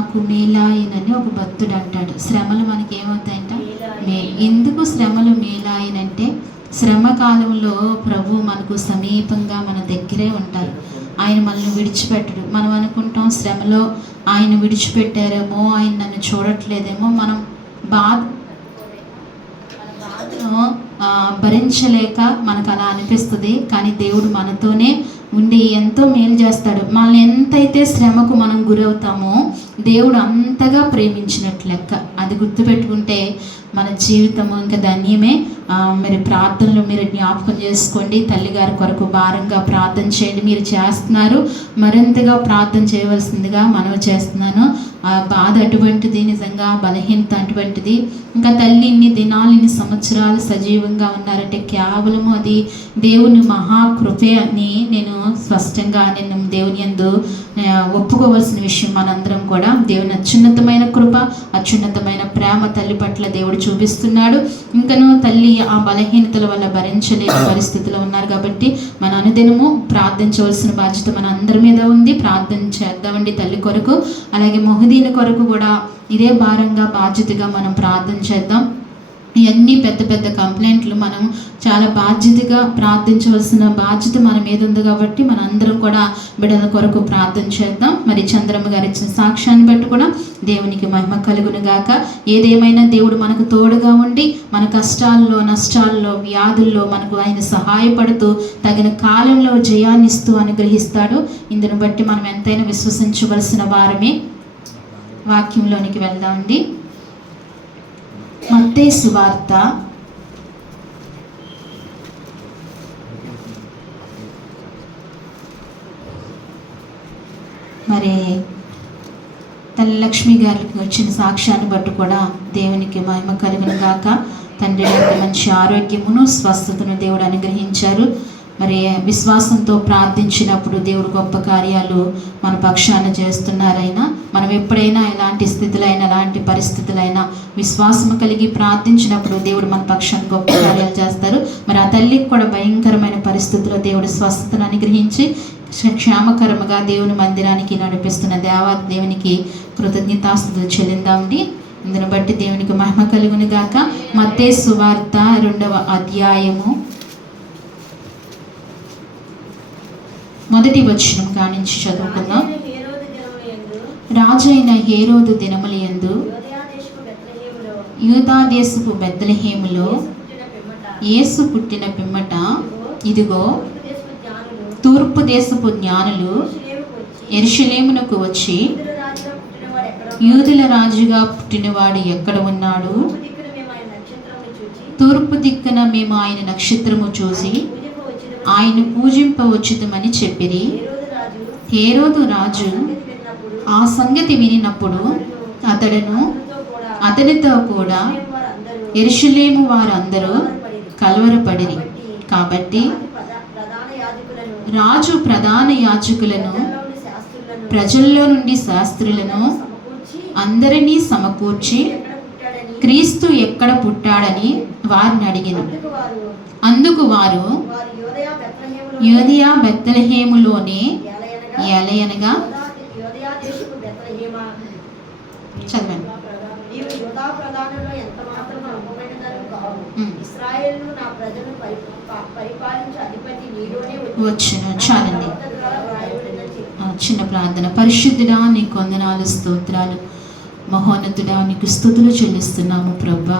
నాకు మేలాయినని ఒక భక్తుడు అంటాడు. శ్రమలు మనకి ఏమవుతాయంట? ఎందుకు శ్రమలు మేలాయినంటే, శ్రమ కాలంలో ప్రభు మనకు సమీపంగా మన దగ్గరే ఉంటారు. ఆయన మనల్ని విడిచిపెట్టడు. మనం అనుకుంటాం శ్రమలో ఆయన విడిచిపెట్టారేమో, ఆయన నన్ను చూడట్లేదేమో, మనం బాధను భరించలేక మనకు అలా అనిపిస్తుంది. కానీ దేవుడు మనతోనే ఉండి ఎంతో మేలు చేస్తాడు. మనల్ని ఎంతైతే శ్రమకు మనం గురవుతామో దేవుడు అంతగా ప్రేమించినట్లు లెక్క. అది గుర్తుపెట్టుకుంటే మన జీవితము ఇంకా ధన్యమే. మరి ప్రార్థనలు మీరు జ్ఞాపకం చేసుకోండి. తల్లిగారి కొరకు భారంగా ప్రార్థన చేయండి. మీరు చేస్తున్నారు, మరింతగా ప్రార్థన చేయవలసిందిగా మనవి చేస్తున్నాను. ఆ బాధ అటువంటిది, నిజంగా బలహీనత అటువంటిది. ఇంకా తల్లి ఇన్ని దినాలు, ఇన్ని సంవత్సరాలు సజీవంగా ఉన్నారంటే కేవలము అది దేవుని మహాకృపే అని నేను స్పష్టంగా దేవుని యందు ఒప్పుకోవాల్సిన విషయం. మనందరం కూడా దేవుని అత్యున్నతమైన కృప, అత్యున్నతమైన ప్రేమ తల్లి పట్ల దేవుడు చూపిస్తున్నాడు. ఇంకను తల్లి ఆ బలహీనతల వల్ల భరించలేని పరిస్థితిలో ఉన్నారు కాబట్టి మన అనుదినము ప్రార్థించవలసిన బాధ్యత మన అందరి మీద ఉంది. ప్రార్థన చేద్దామండి తల్లి కొరకు. అలాగే మొహదీని కొరకు కూడా ఇదే భారంగా బాధ్యతగా మనం ప్రార్థన చేద్దాం. ఇవన్నీ పెద్ద పెద్ద కంప్లైంట్లు మనం చాలా బాధ్యతగా ప్రార్థించవలసిన బాధ్యత మన మీద ఉంది కాబట్టి మన అందరం కూడా బిడ్డల కొరకు ప్రార్థన చేద్దాం. మరి చంద్రమ్మ గారు ఇచ్చిన సాక్ష్యాన్ని బట్టి కూడా దేవునికి మహిమ కలుగును గాక. ఏదేమైనా దేవుడు మనకు తోడుగా ఉండి మన కష్టాల్లో, నష్టాల్లో, వ్యాధుల్లో మనకు ఆయన సహాయపడుతూ తగిన కాలంలో జయాన్ని ఇస్తూ అనుగ్రహిస్తాడు. ఇందును బట్టి మనం ఎంతైనా విశ్వసించవలసిన వారమే. వాక్యంలోనికి వెళ్దామండి. మత్తయి సువార్త 8 తల్లి లక్ష్మి గారికి వచ్చిన సాక్ష్యాన్ని బట్టి కూడా దేవునికి మహిమ కలుగును గాక. తండ్రి మంచి ఆరోగ్యమును, స్వస్థతను దేవుడు అనుగ్రహించారు. మరి విశ్వాసంతో ప్రార్థించినప్పుడు దేవుడు గొప్ప కార్యాలు మన పక్షాన చేస్తున్నారైనా. మనం ఎప్పుడైనా ఎలాంటి స్థితులైనా, ఎలాంటి పరిస్థితులైనా విశ్వాసం కలిగి ప్రార్థించినప్పుడు దేవుడు మన పక్షాన గొప్ప కార్యాలు చేస్తారు. మరి ఆ తల్లికి కూడా భయంకరమైన పరిస్థితుల్లో దేవుడు స్వస్థతను అనుగ్రహించి క్షేమకరముగా దేవుని మందిరానికి నడిపిస్తున్న దేవాది దేవునికి కృతజ్ఞతాస్తుతులు చెల్లిందామండి. అందును బట్టి దేవునికి మహిమ కలుగును గాక. మత్తయి సువార్త 2వ అధ్యాయము 1వ వచనం కానించి చదువుకుందాం. రాజైన హేరోదు దినముల యందు యూదా దేశపు బెత్లెహేములో యేసు పుట్టిన పిమ్మట, ఇదిగో తూర్పు దేశపు జ్ఞానులు యెరూషలేమునకు వచ్చి, యూదుల రాజుగా పుట్టినవాడు ఎక్కడ ఉన్నాడు? తూర్పు దిక్కున మేము ఆయన నక్షత్రము చూసి ఆయన పూజింపవచ్చుమని చెప్పిరి. హేరోదు రాజు ఆ సంగతి వినినప్పుడు అతనితో కూడా యెరూషలేము వారందరూ కలవరపడిరి. కాబట్టి రాజు ప్రధాన యాజకులను, ప్రజల్లో నుండి శాస్త్రులను అందరినీ సమకూర్చి క్రీస్తు ఎక్కడ పుట్టాడని వారిని అడిగిన. అందుకు వారు యూదయ బెత్లెహేములోనే, ఎలయనగా చదవండి. వచ్చును. చాలండి. చిన్న ప్రార్థన. పరిశుద్ధుడా, నీకు వందనాలు, స్తోత్రాలు. మహోన్నతుడా, నీకు స్తుతులు చెల్లిస్తున్నాము ప్రభా.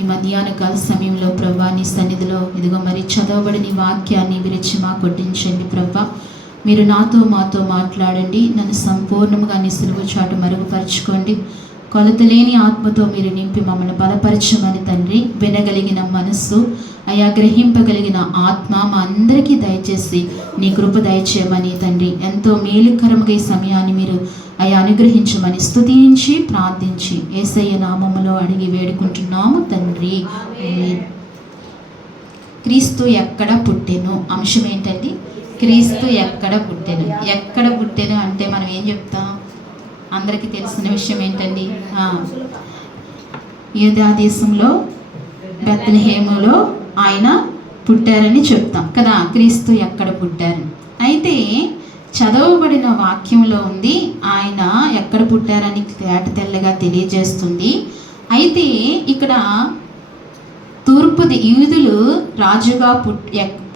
ఈ మధ్యాహ్న కాల సమయంలో ప్రభా నీ సన్నిధిలో ఇదిగో మరి చదవబడిన నీ వాక్యాన్ని విరిచి మా కొట్టించండి ప్రభా. మీరు నాతో మాతో మాట్లాడండి. నన్ను సంపూర్ణంగా నీ సిలువ చాటు మరుగుపరచుకోండి. కొలతలేని ఆత్మతో మీరు నింపి మమ్మల్ని బలపరచమని తండ్రి. వినగలిగిన మనస్సు, అయా గ్రహింపగలిగిన ఆత్మ మా అందరికీ దయచేసి నీ కృప దయచేయమని తండ్రి. ఎంతో మేలుకరముగా ఈ సమయాన్ని మీరు అయా అనుగ్రహించమని స్తుతించి ప్రార్థించి యేసయ్య నామములో అడిగి వేడుకుంటున్నాము తండ్రి. క్రీస్తు ఎక్కడ పుట్టెను? అంశం ఏంటండి? క్రీస్తు ఎక్కడ పుట్టెను. ఎక్కడ పుట్టెను అంటే మనం ఏం చెప్తాం? అందరికీ తెలిసిన విషయం ఏంటండి? యూదా దేశంలో బెత్లెహేములో ఆయన పుట్టారని చెప్తాం కదా. క్రీస్తు ఎక్కడ పుట్టారు? అయితే చదవబడిన వాక్యంలో ఉంది, ఆయన ఎక్కడ పుట్టారని తేట తెల్లగా తెలియజేస్తుంది. అయితే ఇక్కడ యూదులు రాజుగా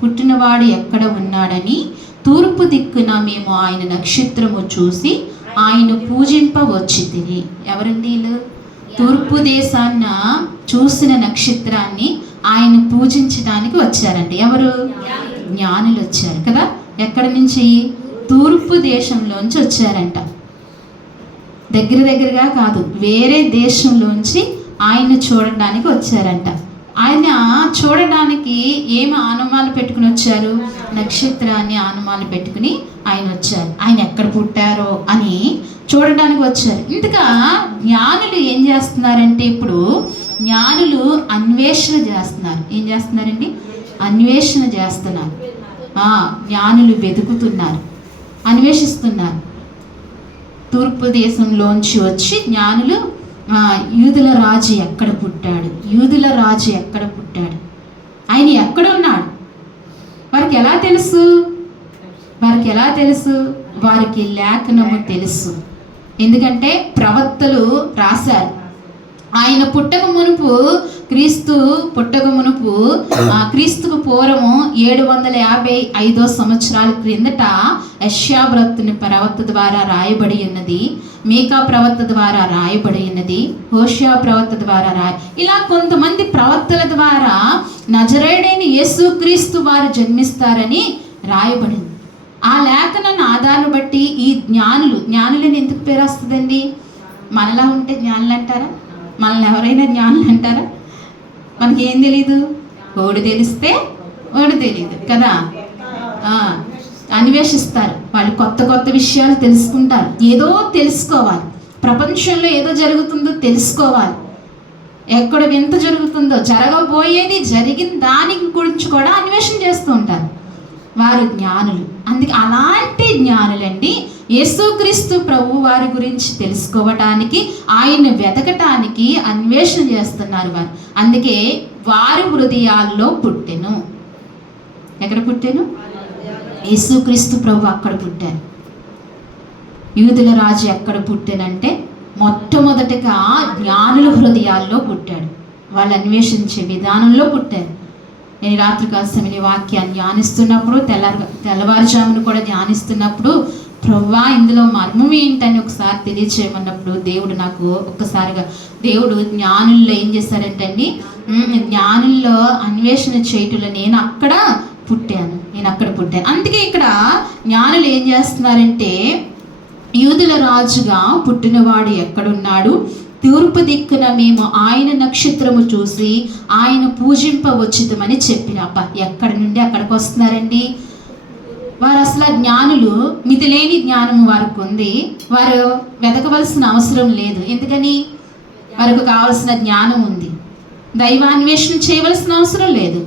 పుట్టినవాడు ఎక్కడ ఉన్నాడని తూర్పు దిక్కున మేము ఆయన నక్షత్రము చూసి ఆయన పూజింప వచ్చితిని. ఎవరండి వీళ్ళు? తూర్పు దేశాన్న చూసిన నక్షత్రాన్ని ఆయన పూజించడానికి వచ్చారంట. ఎవరు? జ్ఞానులు వచ్చారు కదా. ఎక్కడి నుంచి? తూర్పు దేశంలోంచి వచ్చారంట. దగ్గరగా కాదు, వేరే దేశంలోంచి ఆయన చూడడానికి వచ్చారంట. ఆయన చూడడానికి ఏమి ఆనమాలు పెట్టుకుని వచ్చారు? నక్షత్రాన్ని ఆనమాలు పెట్టుకుని ఆయన వచ్చారు. ఆయన ఎక్కడ పుట్టారో అని చూడడానికి వచ్చారు. ఇంతగా జ్ఞానులు ఏం చేస్తున్నారంటే, ఇప్పుడు జ్ఞానులు అన్వేషణ చేస్తున్నారు. ఏం చేస్తున్నారండి? అన్వేషణ చేస్తున్నారు. జ్ఞానులు వెతుకుతున్నారు, అన్వేషిస్తున్నారు. తూర్పు దేశంలోంచి వచ్చి జ్ఞానులు యూదుల రాజు ఎక్కడ పుట్టాడు, యూదుల రాజు ఎక్కడ పుట్టాడు, ఆయన ఎక్కడున్నాడు, వారికి ఎలా తెలుసు? వారికి లేఖనము తెలుసు. ఎందుకంటే ప్రవక్తలు రాశారు. ఆయన పుట్టక మునుపు, క్రీస్తుకు పూర్వము 755 సంవత్సరాల క్రిందట యెషయా ప్రవక్త ద్వారా రాయబడి ఉన్నది, మీకా ప్రవక్త ద్వారా రాయబడి ఉన్నది, హోషేయ ప్రవక్త ద్వారా ఇలా కొంతమంది ప్రవక్తల ద్వారా నజరేయుడైన యేసుక్రీస్తు వారు జన్మిస్తారని రాయబడింది. ఆ లేఖనాన్ని ఆధారం బట్టి ఈ జ్ఞానులని ఎందుకు పేరు వస్తుందండి? మనలా ఉంటే జ్ఞానులు అంటారా? మనల్ని ఎవరైనా జ్ఞానులు అంటారా? మనకి ఏం తెలీదు, ఓడి తెలిస్తే ఓడి తెలియదు కదా. అన్వేషిస్తారు, వాళ్ళు కొత్త విషయాలు తెలుసుకుంటారు. ఏదో తెలుసుకోవాలి, ప్రపంచంలో ఏదో జరుగుతుందో తెలుసుకోవాలి, ఎక్కడ వింత జరుగుతుందో, జరగబోయేది జరిగిన దానికి గురించి కూడా అన్వేషణ చేస్తూ ఉంటారు. వారు జ్ఞానులు. అందుకే అలాంటి జ్ఞానులండి యేసుక్రీస్తు ప్రభు వారి గురించి తెలుసుకోవటానికి, ఆయన వెతకటానికి అన్వేషణ చేస్తున్నారు వారు. అందుకే వారి హృదయాల్లో పుట్టెను. ఎక్కడ పుట్టాను? యేసుక్రీస్తు ప్రభు అక్కడ పుట్టారు. యూదుల రాజు ఎక్కడ పుట్టానంటే మొట్టమొదటిగా జ్ఞానుల హృదయాల్లో పుట్టాడు. వాళ్ళు అన్వేషించే విధానంలో పుట్టారు. నేను రాత్రికాల సమయంలో వాక్యాన్ని ధ్యానిస్తున్నప్పుడు, తెల్లవారుజామును కూడా ధ్యానిస్తున్నప్పుడు, ప్రభువా ఇందులో మర్మం ఏంటని ఒకసారి తెలియచేయమన్నప్పుడు దేవుడు జ్ఞానుల్లో ఏం చేశారంటే అండి, జ్ఞానుల్లో అన్వేషణ చేయటంలో నేను అక్కడ పుట్టాను. అందుకే ఇక్కడ జ్ఞానులు ఏం చేస్తున్నారంటే, యూదుల రాజుగా పుట్టినవాడు ఎక్కడున్నాడు, తూర్పు దిక్కున మేము ఆయన నక్షత్రము చూసి ఆయన పూజింపవచ్చితమని చెప్పిన. ఎక్కడి నుండి అక్కడికి వస్తున్నారండి వారు? అసలు జ్ఞానులు మితిలేని జ్ఞానం వారికి ఉంది. వారు వెతకవలసిన అవసరం లేదు. ఎందుకని? వారికి కావలసిన జ్ఞానం ఉంది. దైవాన్వేషణ చేయవలసిన అవసరం లేదు.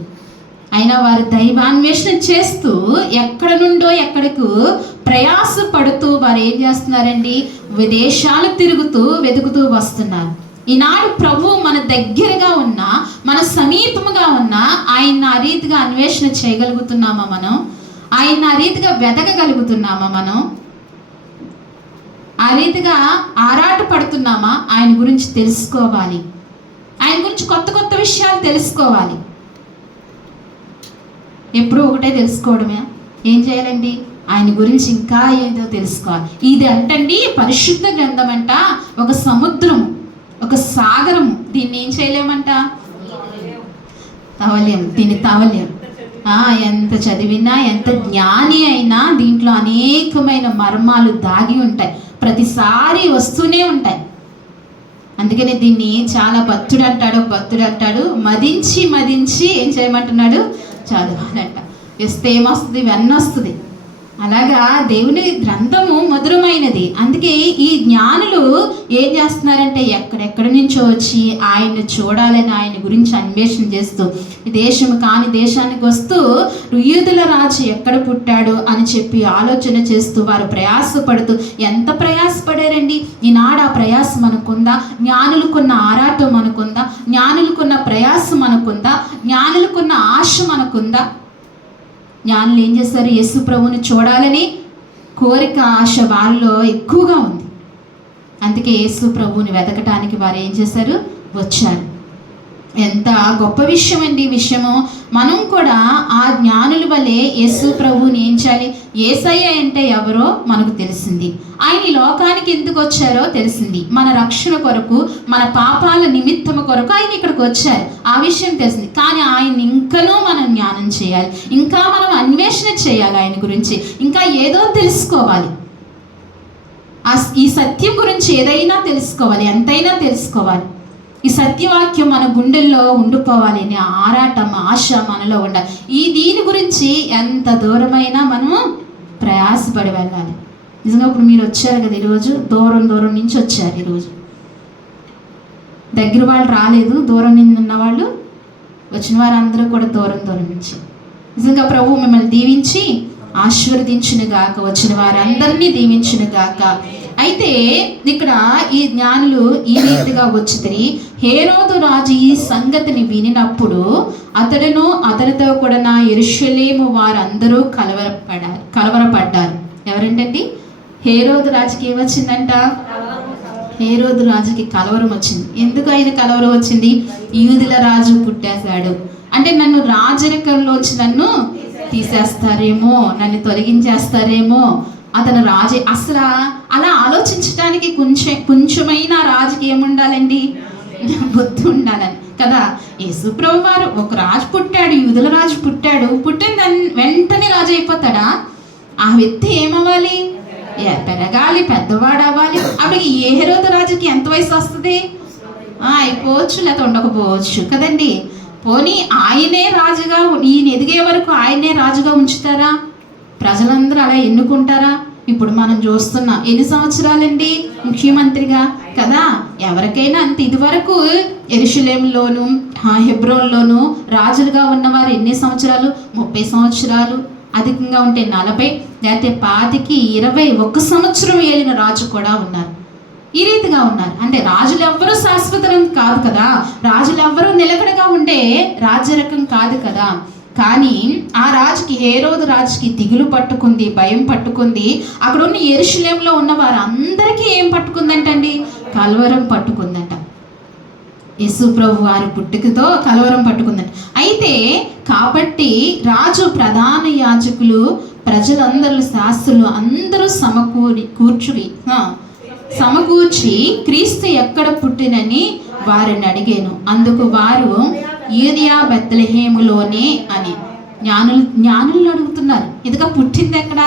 అయినా వారు దైవాన్వేషణ చేస్తూ ఎక్కడ నుండో ఎక్కడకు ప్రయాసపడుతూ వారు ఏం చేస్తున్నారండి? విదేశాలు తిరుగుతూ వెతుకుతూ వస్తున్నారు. ఈనాడు ప్రభు మన దగ్గరగా ఉన్నా, మన సమీపముగా ఉన్నా, ఆయన ఆ రీతిగా అన్వేషణ చేయగలుగుతున్నామా మనం? ఆయన ఆ రీతిగా వెతకగలుగుతున్నామా మనం? ఆ రీతిగా ఆరాట పడుతున్నామా? ఆయన గురించి తెలుసుకోవాలి, ఆయన గురించి కొత్త విషయాలు తెలుసుకోవాలి. ఎప్పుడూ ఒకటే తెలుసుకోవడమే. ఏం చేయాలండి? ఆయన గురించి ఇంకా ఏదో తెలుసుకోవాలి. ఇది అంటండి పరిశుద్ధ గ్రంథం అంట ఒక సముద్రం, ఒక సాగరము. దీన్ని ఏం చేయలేమంట? దీన్ని తవలేం. ఎంత చదివినా, ఎంత జ్ఞాని అయినా దీంట్లో అనేకమైన మర్మాలు దాగి ఉంటాయి. ప్రతిసారి వస్తూనే ఉంటాయి. అందుకని దీన్ని చాలా భక్తుడు అంటాడు, మదించి ఏం చేయమంటున్నాడు? చదవాలంట. వస్తే ఏమొస్తుంది? ఇవన్నీ వస్తుంది. అలాగా దేవుని గ్రంథము మధురమైనది. అందుకే ఈ జ్ఞానులు ఏం చేస్తున్నారంటే ఎక్కడెక్కడి నుంచో వచ్చి ఆయన్ని చూడాలని, ఆయన గురించి అన్వేషణ చేస్తూ, దేశము కాని దేశానికి వస్తూ యూదుల రాజు ఎక్కడ పుట్టాడు అని చెప్పి ఆలోచన చేస్తూ వారు ప్రయాసపడుతూ, ఎంత ప్రయాసపడారండి. ఈనాడు ఆ ప్రయాస మనకుందా? జ్ఞానులకున్న ఆరాటం మనకుందా? జ్ఞానులకున్న ప్రయాస మనకుందా? జ్ఞానులకున్న ఆశ మనకుందా? జ్ఞానులు ఏం చేశారు? యేసు ప్రభువుని చూడాలని కోరిక, ఆశ వారిలో ఎక్కువగా ఉంది. అందుకే యేసు ప్రభువుని వెతకటానికి వారు ఏం చేశారు? వచ్చారు. ఎంత గొప్ప విషయం అండి ఈ విషయము. మనం కూడా ఆ జ్ఞానుల వలె యేసు ప్రభువుని ఏం చేయాలి? యేసయ్య అంటే ఎవరో మనకు తెలిసింది. ఆయన ఈ లోకానికి ఎందుకు వచ్చారో తెలిసింది. మన రక్షణ కొరకు, మన పాపాల నిమిత్తము కొరకు ఆయన ఇక్కడికి వచ్చారు, ఆ విషయం తెలిసింది. కానీ ఆయన ఇంకనూ మనం జ్ఞానం చేయాలి, ఇంకా మనం అన్వేషణ చేయాలి, ఆయన గురించి ఇంకా ఏదో తెలుసుకోవాలి. ఈ సత్యం గురించి ఏదైనా తెలుసుకోవాలి, ఎంతైనా తెలుసుకోవాలి. ఈ సత్యవాక్యం మన గుండెల్లో ఉండిపోవాలి అనే ఆరాటం, ఆశ మనలో ఉండాలి. దీని గురించి ఎంత దూరమైనా మనము ప్రయాసపడి వెళ్ళాలి. నిజంగా ఇప్పుడు మీరు వచ్చారు కదా, ఈరోజు దూరం దూరం నుంచి వచ్చారు. ఈరోజు దగ్గర వాళ్ళు రాలేదు, దూరం నుంచి ఉన్న వాళ్ళు వచ్చిన వారందరూ కూడా దూరం దూరం నుంచి. నిజంగా ప్రభు మిమ్మల్ని దీవించి ఆశీర్వదించును గాక, వచ్చిన వారందరినీ దీవించును గాక. అయితే ఇక్కడ ఈ జ్ఞానులు ఈ రీతిగా వచ్చింది. హేరోదు రాజు ఈ సంగతిని వినినప్పుడు అతడును అతనితో కూడా యెరూషలేము వారందరూ కలవరపడ్డారు. ఎవరంటండి? హేరోదు రాజుకి ఏమొచ్చిందంట? హేరోదు రాజుకి కలవరం వచ్చింది. ఎందుకు ఆయన కలవరం వచ్చింది? యూదుల రాజు పుట్టేశాడు అంటే నన్ను రాజరికంలోంచి నన్ను తీసేస్తారేమో, నన్ను తొలగించేస్తారేమో, అతను రాజే. అసలు అలా ఆలోచించడానికి కొంచెమైనా రాజుకి ఏముండాలండి? బుద్ధి ఉండాలని కదా. యేసుప్రభు వారు ఒక రాజు పుట్టాడు, యూదుల రాజు పుట్టాడు. పుట్టిన వెంటనే రాజు అయిపోతాడా? ఆ వ్యక్తి ఏమవ్వాలి? పెరగాలి, పెద్దవాడు అవ్వాలి. అప్పటికి ఏ హేరోదు రాజుకి ఎంత వయసు వస్తుంది? అయిపోవచ్చు, లేకపోతే ఉండకపోవచ్చు కదండి. పోనీ ఆయనే రాజుగా, ఈయన ఎదిగే వరకు ఆయనే రాజుగా ఉంచుతారా? ప్రజలందరూ అలా ఎన్నుకుంటారా? ఇప్పుడు మనం చూస్తున్నా ఎన్ని సంవత్సరాలండి ముఖ్యమంత్రిగా కదా. ఎవరికైనా అంత. ఇదివరకు యెరూషలేములోను హెబ్రోన్లోను రాజులుగా ఉన్నవారు ఎన్ని సంవత్సరాలు? 30 సంవత్సరాలు, అధికంగా ఉంటే 40, లేకపోతే 25, 21 సంవత్సరం ఏలిన రాజు కూడా ఉన్నారు. ఈ రీతిగా ఉన్నారు. అంటే రాజులు ఎవ్వరూ శాశ్వతం కాదు కదా, రాజులు ఎవ్వరూ నిలకడగా ఉండే రాజ్యరకం కాదు కదా. కానీ ఆ రాజుకి, హేరోదు రాజుకి దిగులు పట్టుకుంది, భయం పట్టుకుంది. అక్కడ ఉన్న యెరూషలేములో ఉన్న వారందరికీ ఏం పట్టుకుందంటండి? కలవరం పట్టుకుందంట. యేసు ప్రభు వారి పుట్టుకతో కలవరం పట్టుకుందంట. అయితే కాబట్టి రాజు, ప్రధాన యాజకులు, ప్రజలందరూ, శాస్త్రులు అందరూ సమకూర్చి క్రీస్తు ఎక్కడ పుట్టినని వారిని అడిగాను. అందుకు వారు యూదయ బెత్లెహేములోనే అని. జ్ఞానులు అడుగుతున్నారు. ఇదిగా పుట్టింది ఎక్కడ?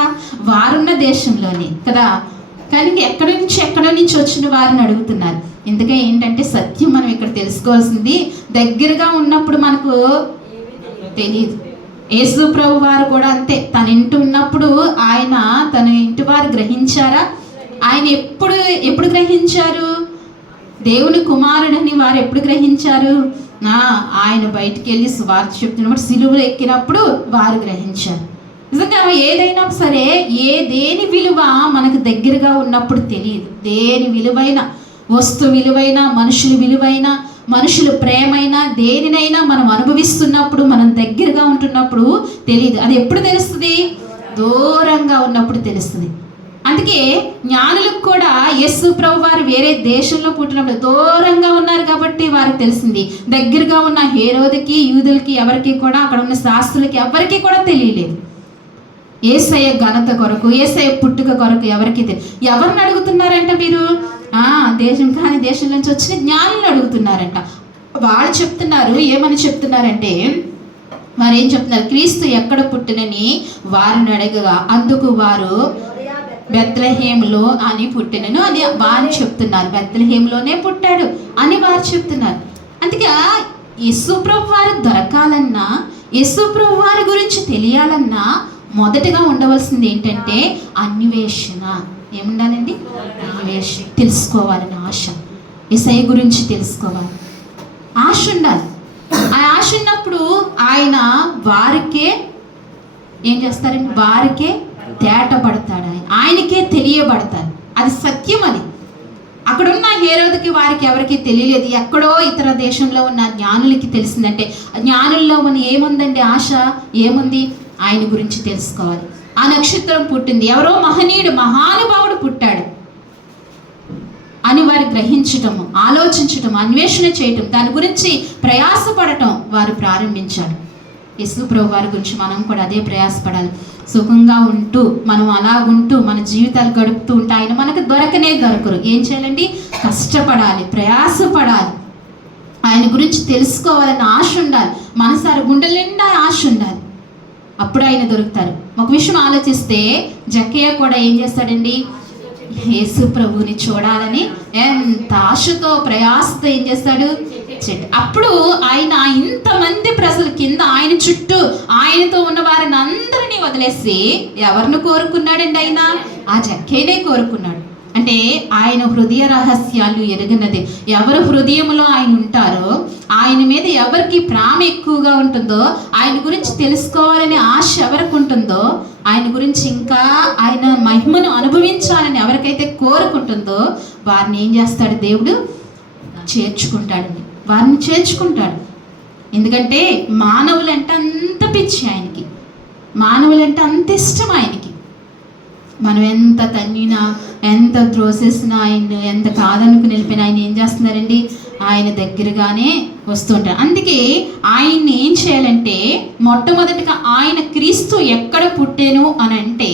వారున్న దేశంలోనే కదా. కానీ ఎక్కడి నుంచి వచ్చిన వారిని అడుగుతున్నారు. ఎందుకంటే ఏంటంటే సత్యం మనం ఇక్కడ తెలుసుకోవాల్సింది దగ్గరగా ఉన్నప్పుడు మనకు తెలియదు. యేసు ప్రభు వారు కూడా అంతే. తన ఇంటి ఉన్నప్పుడు ఆయన తన ఇంటి వారు గ్రహించారా? ఆయన ఎప్పుడు గ్రహించారు? దేవుని కుమారుడని వారు ఎప్పుడు గ్రహించారు? ఆయన బయటికి వెళ్ళి సువార్త చెప్తున్నప్పుడు, సిలువలో ఎక్కినప్పుడు వారు గ్రహించారు. నిజంగా ఏదైనా సరే దేని విలువ మనకు దగ్గరగా ఉన్నప్పుడు తెలియదు. దేని విలువైన వస్తు విలువైన, మనుషుల విలువైన, మనుషుల ప్రేమైన, దేనినైనా మనం అనుభవిస్తున్నప్పుడు, మనం దగ్గరగా ఉంటున్నప్పుడు తెలియదు. అది ఎప్పుడు తెలుస్తుంది? దూరంగా ఉన్నప్పుడు తెలుస్తుంది. అందుకే జ్ఞానులకు కూడా యేసు ప్రభు వారు వేరే దేశంలో పుట్టినప్పుడు దూరంగా ఉన్నారు కాబట్టి వారికి తెలిసింది. దగ్గరగా ఉన్న హేరోదుకి, యూదులకి, ఎవరికి కూడా, అక్కడ ఉన్న శాస్త్రులకి ఎవరికి కూడా తెలియలేదు. యేసయ్య ఘనత కొరకు, యేసయ్య పుట్టుక కొరకు ఎవరికి ఎవరిని అడుగుతున్నారంట మీరు? దేశం కాని దేశం నుంచి వచ్చిన జ్ఞానులను అడుగుతున్నారంట. వాళ్ళు చెప్తున్నారు, ఏమని చెప్తున్నారంటే, వారు ఏం చెప్తున్నారు? క్రీస్తు ఎక్కడ పుట్టినని వారిని అడగగా అందుకు వారు బెత్లెహేములో అని పుట్టినను అని వారు చెప్తున్నారు. బెత్లెహేములోనే పుట్టాడు అని వారు చెప్తున్నారు. అందుకే యేసు ప్రభు వారు దొరకాలన్నా, యేసు ప్రభు వారి గురించి తెలియాలన్నా మొదటగా ఉండవలసింది ఏంటంటే అన్వేషణ. ఏముండాలండి? అన్వేషణ. తెలుసుకోవాలని ఆశ, యేసయ్య గురించి తెలుసుకోవాలి ఆశ ఉండాలి. ఆ ఆశ ఉన్నప్పుడు ఆయన వారికే ఏం చేస్తారండి? వారికే తేటపడతాడు, ఆయనకే తెలియబడతాడు. అది సత్యం. అది అక్కడున్న హేరోదుకి వారికి ఎవరికి తెలియలేదు. ఎక్కడో ఇతర దేశంలో ఉన్న జ్ఞానులకి తెలిసిందంటే, జ్ఞానుల్లో మన ఏముందండి? ఆశ ఏముంది? ఆయన గురించి తెలుసుకోవాలి. ఆ నక్షత్రం పుట్టింది, ఎవరో మహనీయుడు మహానుభావుడు పుట్టాడు అని వారు గ్రహించటము, ఆలోచించటం, అన్వేషణ చేయటం, దాని గురించి ప్రయాసపడటం వారు ప్రారంభించారు. యేసు ప్రభు వారి గురించి మనం కూడా అదే ప్రయాసపడాలి. సుఖంగా ఉంటూ మనం అలాగుంటూ మన జీవితాలు గడుపుతూ ఉంటే ఆయన మనకు దొరకరు. ఏం చేయాలండి? కష్టపడాలి, ప్రయాసపడాలి, ఆయన గురించి తెలుసుకోవాలని ఆశ ఉండాలి, మనసారి గుండెల నిండా ఆశ ఉండాలి, అప్పుడు ఆయన దొరుకుతారు. ఒక విషయం ఆలోచిస్తే జక్కయ్య కూడా ఏం చేస్తాడండి? యేసు ప్రభువుని చూడాలని ఎంత ఆశతో ప్రయాసతో ఏం చేస్తాడు? అప్పుడు ఆయన ఇంతమంది ప్రజల కింద ఆయన చుట్టూ ఆయనతో ఉన్న వారిని అందరినీ వదిలేసి ఎవరిని కోరుకున్నాడండి? ఆయన ఆ జక్కయ్యనే కోరుకున్నాడు. అంటే ఆయన హృదయ రహస్యాలు ఎరిగినది. ఎవరు హృదయంలో ఆయన ఉంటారో, ఆయన మీద ఎవరికి ప్రేమ ఎక్కువగా ఉంటుందో, ఆయన గురించి తెలుసుకోవాలనే ఆశ ఎవరికి ఉంటుందో, ఆయన గురించి ఇంకా ఆయన మహిమను అనుభవించాలని ఎవరికైతే కోరుకుంటుందో వారిని ఏం చేస్తాడు? దేవుడు చేర్చుకుంటాడండి, వారిని చేర్చుకుంటాడు. ఎందుకంటే మానవులంటే అంత పిచ్చి ఆయనకి, మానవులంటే అంత ఇష్టం ఆయనకి. మనం ఎంత తన్నినా, ఎంత త్రోసేసినా, ఆయన ఎంత కాదనుకుని వెళ్ళిపోయినా ఆయన ఏం చేస్తున్నారండి? ఆయన దగ్గరగానే వస్తుంటారు. అందుకే ఆయన్ని ఏం చేయాలంటే, మొట్టమొదటిగా ఆయన క్రీస్తు ఎక్కడ పుట్టేను అని అంటే,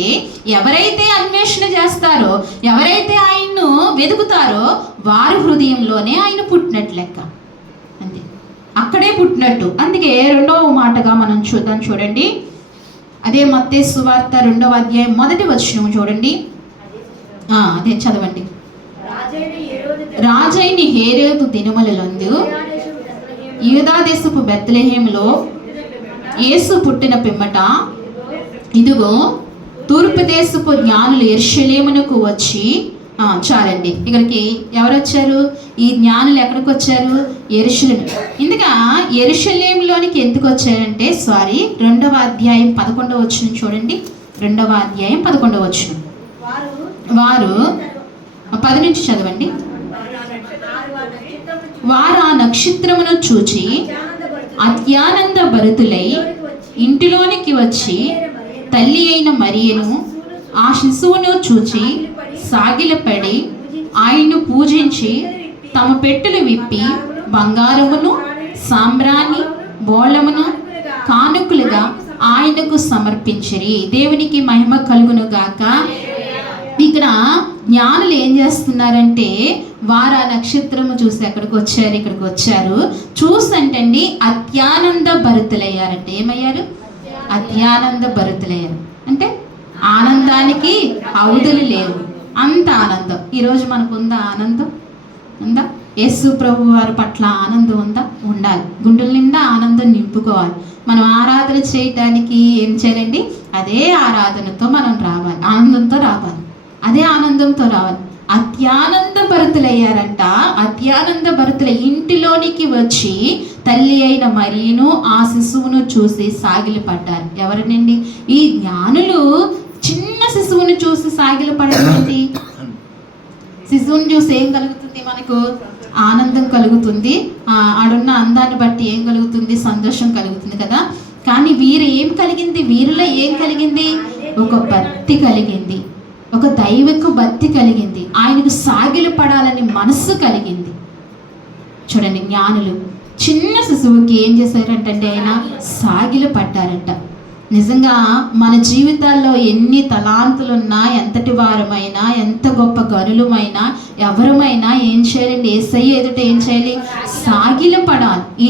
ఎవరైతే అన్వేషణ చేస్తారో, ఎవరైతే ఆయన్ను వెతుకుతారో వారి హృదయంలోనే ఆయన పుట్టినట్లు లెక్క. అంతే, అక్కడే పుట్టినట్టు. అందుకే రెండవ మాటగా మనం చూడండి. అదే మత్తయి సువార్త 2వ అధ్యాయం 1వ వచనం చూడండి. అదే చదవండి. రాజైన హేరోదు దినములందు యూదా దేశపు బెత్లెహేములో యేసు పుట్టిన పిమ్మట, ఇదిగో తూర్పు దేశపు జ్ఞానులు యెరూషలేమునకు వచ్చి, చాలండి, ఇక్కడికి ఎవరు వచ్చారు? ఈ జ్ఞానులు ఎక్కడికి వచ్చారు? యెరూషలేము. ఇందుగా యెరూషలేములోనికి ఎందుకు వచ్చారంటే, 2వ అధ్యాయం 11వ వచనం చూడండి. 2వ అధ్యాయం 11వ వచనం. వారు 10 నుంచి చదవండి. వారు ఆ నక్షత్రమును చూచి అత్యానంద భరితులై ఇంటిలోనికి వచ్చి తల్లి అయిన మరియను ఆ శిశువును చూచి సాగిలపడి ఆయన్ను పూజించి తమ పెట్టెలు విప్పి బంగారమును సాంబ్రాణి బోళమును కానుకలుగా ఆయనకు సమర్పించిరి. దేవునికి మహిమ కలుగును గాక. ఇక్కడ జ్ఞానులు ఏం చేస్తున్నారంటే, వారు ఆ నక్షత్రము చూసి ఇక్కడికి వచ్చారు. చూసంటండి అత్యానంద భరితులయ్యారంటే, ఏమయ్యారు? అత్యానంద భరితులయ్యారు. అంటే ఆనందానికి అవధులు లేవు, అంత ఆనందం. ఈరోజు మనకు ఉందా ఆనందం? ఉందా? యేసు ప్రభు వారి పట్ల ఆనందం ఉందా? ఉండాలి. గుండెల నిండా ఆనందం నింపుకోవాలి. మనం ఆరాధన చేయడానికి ఏం చేయాలండి? అదే ఆరాధనతో మనం రావాలి, ఆనందంతో రావాలి, అదే ఆనందంతో రావాలి. అత్యానంద భరితులయ్యారంట. అత్యానంద భరితుల ఇంటిలోనికి వచ్చి తల్లి అయిన మరియను ఆ శిశువును చూసి సాగిలపడ్డారు. ఎవరినండి? ఈ జ్ఞానులు చిన్న శిశువుని చూసి సాగిలపడేది. శిశువుని చూసి ఏం కలుగుతుంది? మనకు ఆనందం కలుగుతుంది. ఆడున్న అందాన్ని బట్టి ఏం కలుగుతుంది? సంతోషం కలుగుతుంది కదా. కానీ ఏం కలిగింది? వీరిలో ఏం కలిగింది? ఒక భక్తి కలిగింది, ఒక దైవిక భక్తి కలిగింది, ఆయనకు సాగిలపడాలని మనస్సు కలిగింది. చూడండి, జ్ఞానులు చిన్న శిశువుకి ఏం చేశారంటే ఆయన సాగిలపడ్డారంట. నిజంగా మన జీవితాల్లో ఎన్ని తలాంతులున్నా, ఎంతటి వారమైనా, ఎంత గొప్ప గనులమైనా, ఎవరమైనా ఏం చేయాలండి? యేసయ్య ఎదుట ఏం చేయాలి? సాగిలపడాలి. ఈ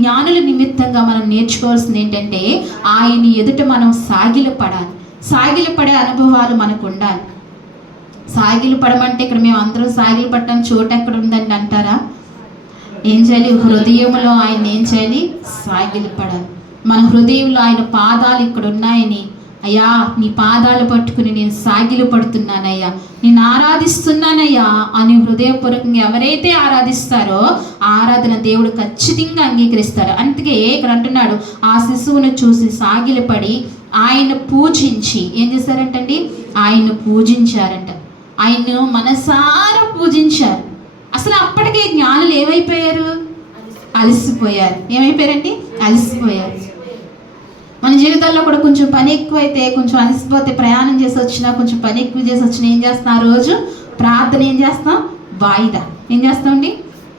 జ్ఞానుల నిమిత్తంగా మనం నేర్చుకోవాల్సింది ఏంటంటే, ఆయన ఎదుట మనం సాగిలపడాలి. సాగిలపడే అనుభవాలు మనకు ఉండాలి. సాగిలపడమంటే ఇక్కడ మేము అందరం సాగిలపడటం చోటు ఎక్కడ ఉందండి అంటారా? ఏం చేయాలి? హృదయంలో ఆయన ఏం చేయాలి? సాగిలపడాలి. మన హృదయంలో ఆయన పాదాలు ఇక్కడ ఉన్నాయని, అయ్యా నీ పాదాలు పట్టుకుని నేను సాగిలు పడుతున్నానయ్యా, నేను ఆరాధిస్తున్నానయ్యా అని హృదయపూర్వకంగా ఎవరైతే ఆరాధిస్తారో ఆరాధన దేవుడు ఖచ్చితంగా అంగీకరిస్తారు. అందుకే ఇక్కడ అంటున్నాడు, ఆ శిశువును చూసి సాగిలపడి ఆయన పూజించి ఏం చేశారంటండి? ఆయన పూజించారంట. ఆయన్ను మనసారా పూజించారు. అసలు అప్పటికే జ్ఞానులు ఏమైపోయారు? అలసిపోయారు. ఏమైపోయారండి? అలసిపోయారు. మన జీవితాల్లో కూడా కొంచెం పని ఎక్కువైతే, కొంచెం అలసిపోతే, ప్రయాణం చేసి వచ్చినా, కొంచెం పని ఎక్కువ చేసి వచ్చినా ఏం చేస్తాం? ఆ రోజు ప్రార్థన ఏం చేస్తాం? వాయిదా. ఏం చేస్తామండి?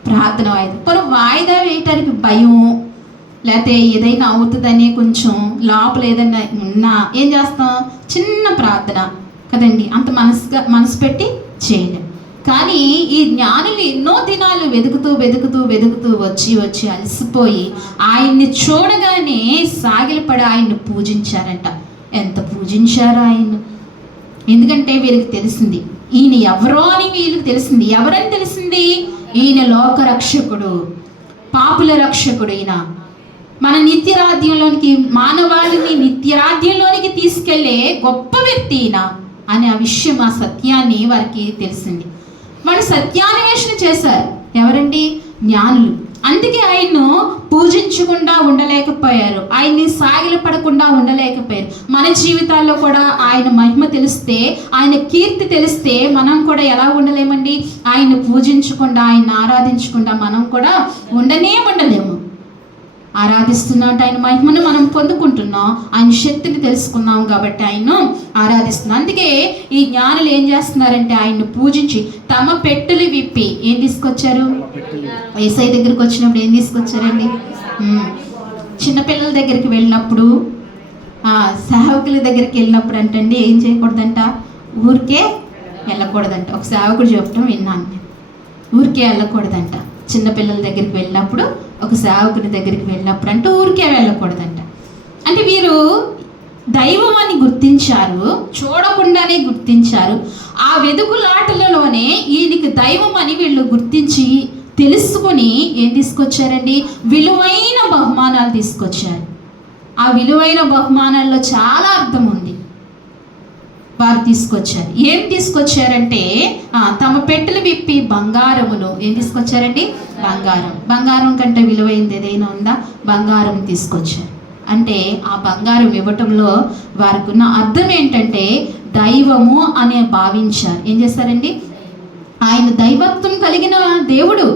ప్రార్థన వాయిదా. మనం వాయిదా వేయటానికి భయం, లేకపోతే ఏదైనా అవుతుందని కొంచెం లోపల ఏదైనా ఉన్నా ఏం చేస్తాం? చిన్న ప్రార్థన కదండి, అంత మనసు పెట్టి చేయలేం. కానీ ఈ జ్ఞానులు ఎన్నో దినాలు వెతుకుతూ వచ్చి అలసిపోయి ఆయన్ని చూడగానే సాగిలపడి ఆయన్ని పూజించారంట. ఎంత పూజించారు ఆయన్ను! ఎందుకంటే వీళ్ళకి తెలిసింది ఈయన ఎవరో అని. వీళ్ళకి తెలిసింది ఎవరని తెలిసింది? ఈయన లోక రక్షకుడు, పాపుల రక్షకుడు. ఈయన మన నిత్యరాజ్యంలోనికి, మానవాళిని నిత్యరాజ్యంలోనికి తీసుకెళ్లే గొప్ప వ్యక్తి ఈయన అనే ఆ విషయం, ఆ సత్యాన్ని వారికి తెలిసింది. వాళ్ళు సత్యాన్వేషణ చేశారు. ఎవరండి? జ్ఞానులు. అందుకే ఆయన్ను పూజించకుండా ఉండలేకపోయారు, ఆయన్ని సాగిలపడకుండా ఉండలేకపోయారు. మన జీవితాల్లో కూడా ఆయన మహిమ తెలిస్తే, ఆయన కీర్తి తెలిస్తే మనం కూడా ఎలా ఉండలేమండి? ఆయన్ని పూజించకుండా, ఆయన్ని ఆరాధించకుండా మనం కూడా ఉండలేము. ఆరాధిస్తున్నట్టు ఆయన మహిమను మనం పొందుకుంటున్నాం, ఆయన శక్తిని తెలుసుకున్నాం కాబట్టి ఆయన్ను ఆరాధిస్తున్నాం. అందుకే ఈ జ్ఞానులు ఏం చేస్తున్నారంటే ఆయన్ను పూజించి తమ పెట్టెలు విప్పి ఏం తీసుకొచ్చారు? యేసయ్య దగ్గరికి వచ్చినప్పుడు ఏం తీసుకొచ్చారండి? చిన్నపిల్లల దగ్గరికి వెళ్ళినప్పుడు, సేవకుల దగ్గరికి వెళ్ళినప్పుడు అంటండి ఏం చేయకూడదంట? ఊరికే వెళ్ళకూడదంట. ఒక సేవకుడు చెప్పడం విన్నాను నేను. ఊరికే వెళ్ళకూడదంట. చిన్నపిల్లల దగ్గరికి వెళ్ళినప్పుడు, ఒక సేవకుని దగ్గరికి వెళ్ళినప్పుడు అంటే ఊరికే వెళ్ళకూడదంట. అంటే వీరు దైవం అని గుర్తించారు, చూడకుండానే గుర్తించారు. ఆ వెదుకులాటలలోనే ఈయనకి దైవం అని వీళ్ళు గుర్తించి తెలుసుకొని ఏం తీసుకొచ్చారండి? విలువైన బహుమానాలు తీసుకొచ్చారు. ఆ విలువైన బహుమానాల్లో చాలా అర్థం ఉంది. వారు తీసుకొచ్చారు. ఏం తీసుకొచ్చారంటే తమ పెట్టెలు విప్పి బంగారమును ఏం తీసుకొచ్చారండి? బంగారం కంటే విలువైనది ఏదైనా ఉందా? బంగారం తీసుకొచ్చారు. అంటే ఆ బంగారం ఇవ్వటంలో వారికి ఉన్న అర్థం ఏంటంటే దైవము అనే భావించారు. ఏం చేస్తారండి? ఆయన దైవత్వం కలిగిన దేవుడు,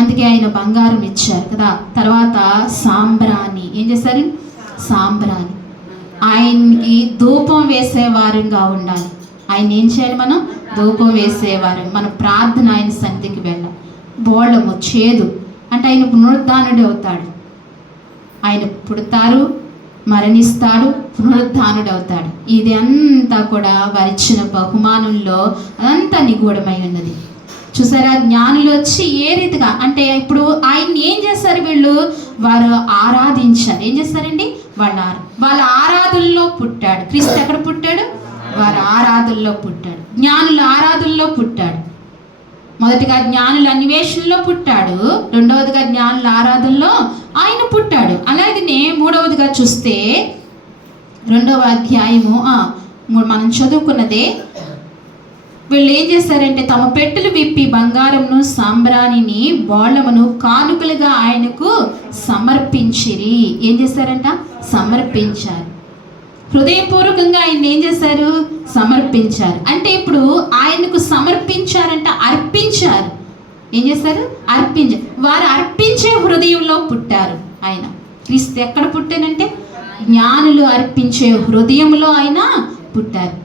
అందుకే ఆయన బంగారం ఇచ్చారు కదా. తర్వాత సాంబ్రాణి ఏం చేశారు? సాంబ్రాణి. ఆయనకి ధూపం వేసేవారంగా ఉండాలి. ఆయన ఏం చేయాలి? మనం ధూపం వేసేవారు. మన ప్రార్థన ఆయన సన్నిధికి వెళ్ళాలి. బోళము చేదు అంటే ఆయన పునరుద్ధానుడు అవుతాడు. ఆయన పుడతారు, మరణిస్తాడు, పునరుద్ధానుడు అవుతాడు. ఇది అంతా కూడా వారిచ్చిన బహుమానంలో అదంతా నిగూఢమై ఉన్నది. చూసారా? జ్ఞానులు వచ్చి ఏ రీతిగా అంటే ఇప్పుడు ఆయన్ని ఏం చేస్తారు వీళ్ళు? వారు ఆరాధించారు. ఏం చేస్తారండి? వాళ్ళ ఆరాధనలో పుట్టాడు క్రీస్తు. ఎక్కడ పుట్టాడు? వారి ఆరాధనలో పుట్టాడు. జ్ఞానుల ఆరాధనలో పుట్టాడు. మొదటిగా జ్ఞానుల అన్వేషణలో పుట్టాడు, రెండవదిగా జ్ఞానుల ఆరాధనలో ఆయన పుట్టాడు. అలాగనే మూడవదిగా చూస్తే 2వ అధ్యాయము మనం చదువుకున్నదే. వీళ్ళు ఏం చేశారంటే తమ పెట్టెలు విప్పి బంగారంను, సాంబ్రాణిని, బోళమును కానుకలుగా ఆయనకు సమర్పించిరి. ఏం చేశారంట? సమర్పించారు. హృదయపూర్వకంగా ఆయన ఏం చేశారు? సమర్పించారు. అంటే ఇప్పుడు ఆయనకు సమర్పించారంట, అర్పించారు. ఏం చేశారు? అర్పించారు. వారు అర్పించే హృదయంలో పుట్టారు ఆయన. క్రీస్తు ఎక్కడ పుట్టానంటే జ్ఞానులు అర్పించే హృదయంలో ఆయన పుట్టారు.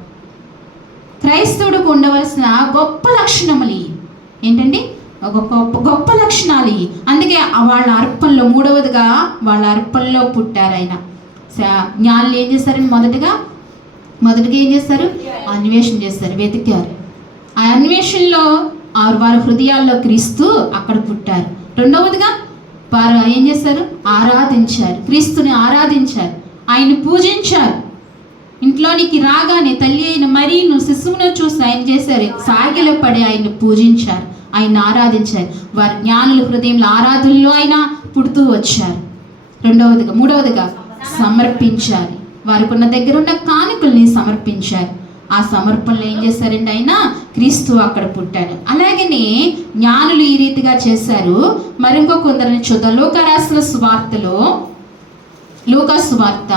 క్రైస్తవుడికి ఉండవలసిన గొప్ప లక్షణములు ఏంటండి? గొప్ప లక్షణాలు. అందుకే వాళ్ళ అర్పణలో మూడవదిగా వాళ్ళ అర్పణలో పుట్టారు ఆయన. జ్ఞానులు ఏం చేస్తారండి? మొదటిగా ఏం చేస్తారు? అన్వేషణ చేస్తారు, వెతికారు. ఆ అన్వేషణలో వారి హృదయాల్లో క్రీస్తు అక్కడ పుట్టారు. రెండవదిగా వారు ఏం చేస్తారు? ఆరాధించారు, క్రీస్తుని ఆరాధించారు, ఆయన్ని పూజించారు. ఇంట్లోనికి రాగానే తల్లి అయిన మరియను, శిశువును చూసి ఆయన చేశారు, సాగిలపడి ఆయన్ని పూజించారు, ఆయన ఆరాధించారు. వారి జ్ఞానుల హృదయంలో ఆరాధనలో ఆయన పుడుతూ వచ్చారు. మూడవదిగా సమర్పించాలి. వారికి ఉన్న దగ్గర ఉన్న కానుకల్ని సమర్పించారు. ఆ సమర్పణలో ఏం చేశారండి? ఆయన క్రీస్తు అక్కడ పుట్టాడు. అలాగనే జ్ఞానులు ఈ రీతిగా చేశారు. మరింకో కొందరిని చూద్దాం. లూకా రాసిన సువార్తలో, లూకా సువార్త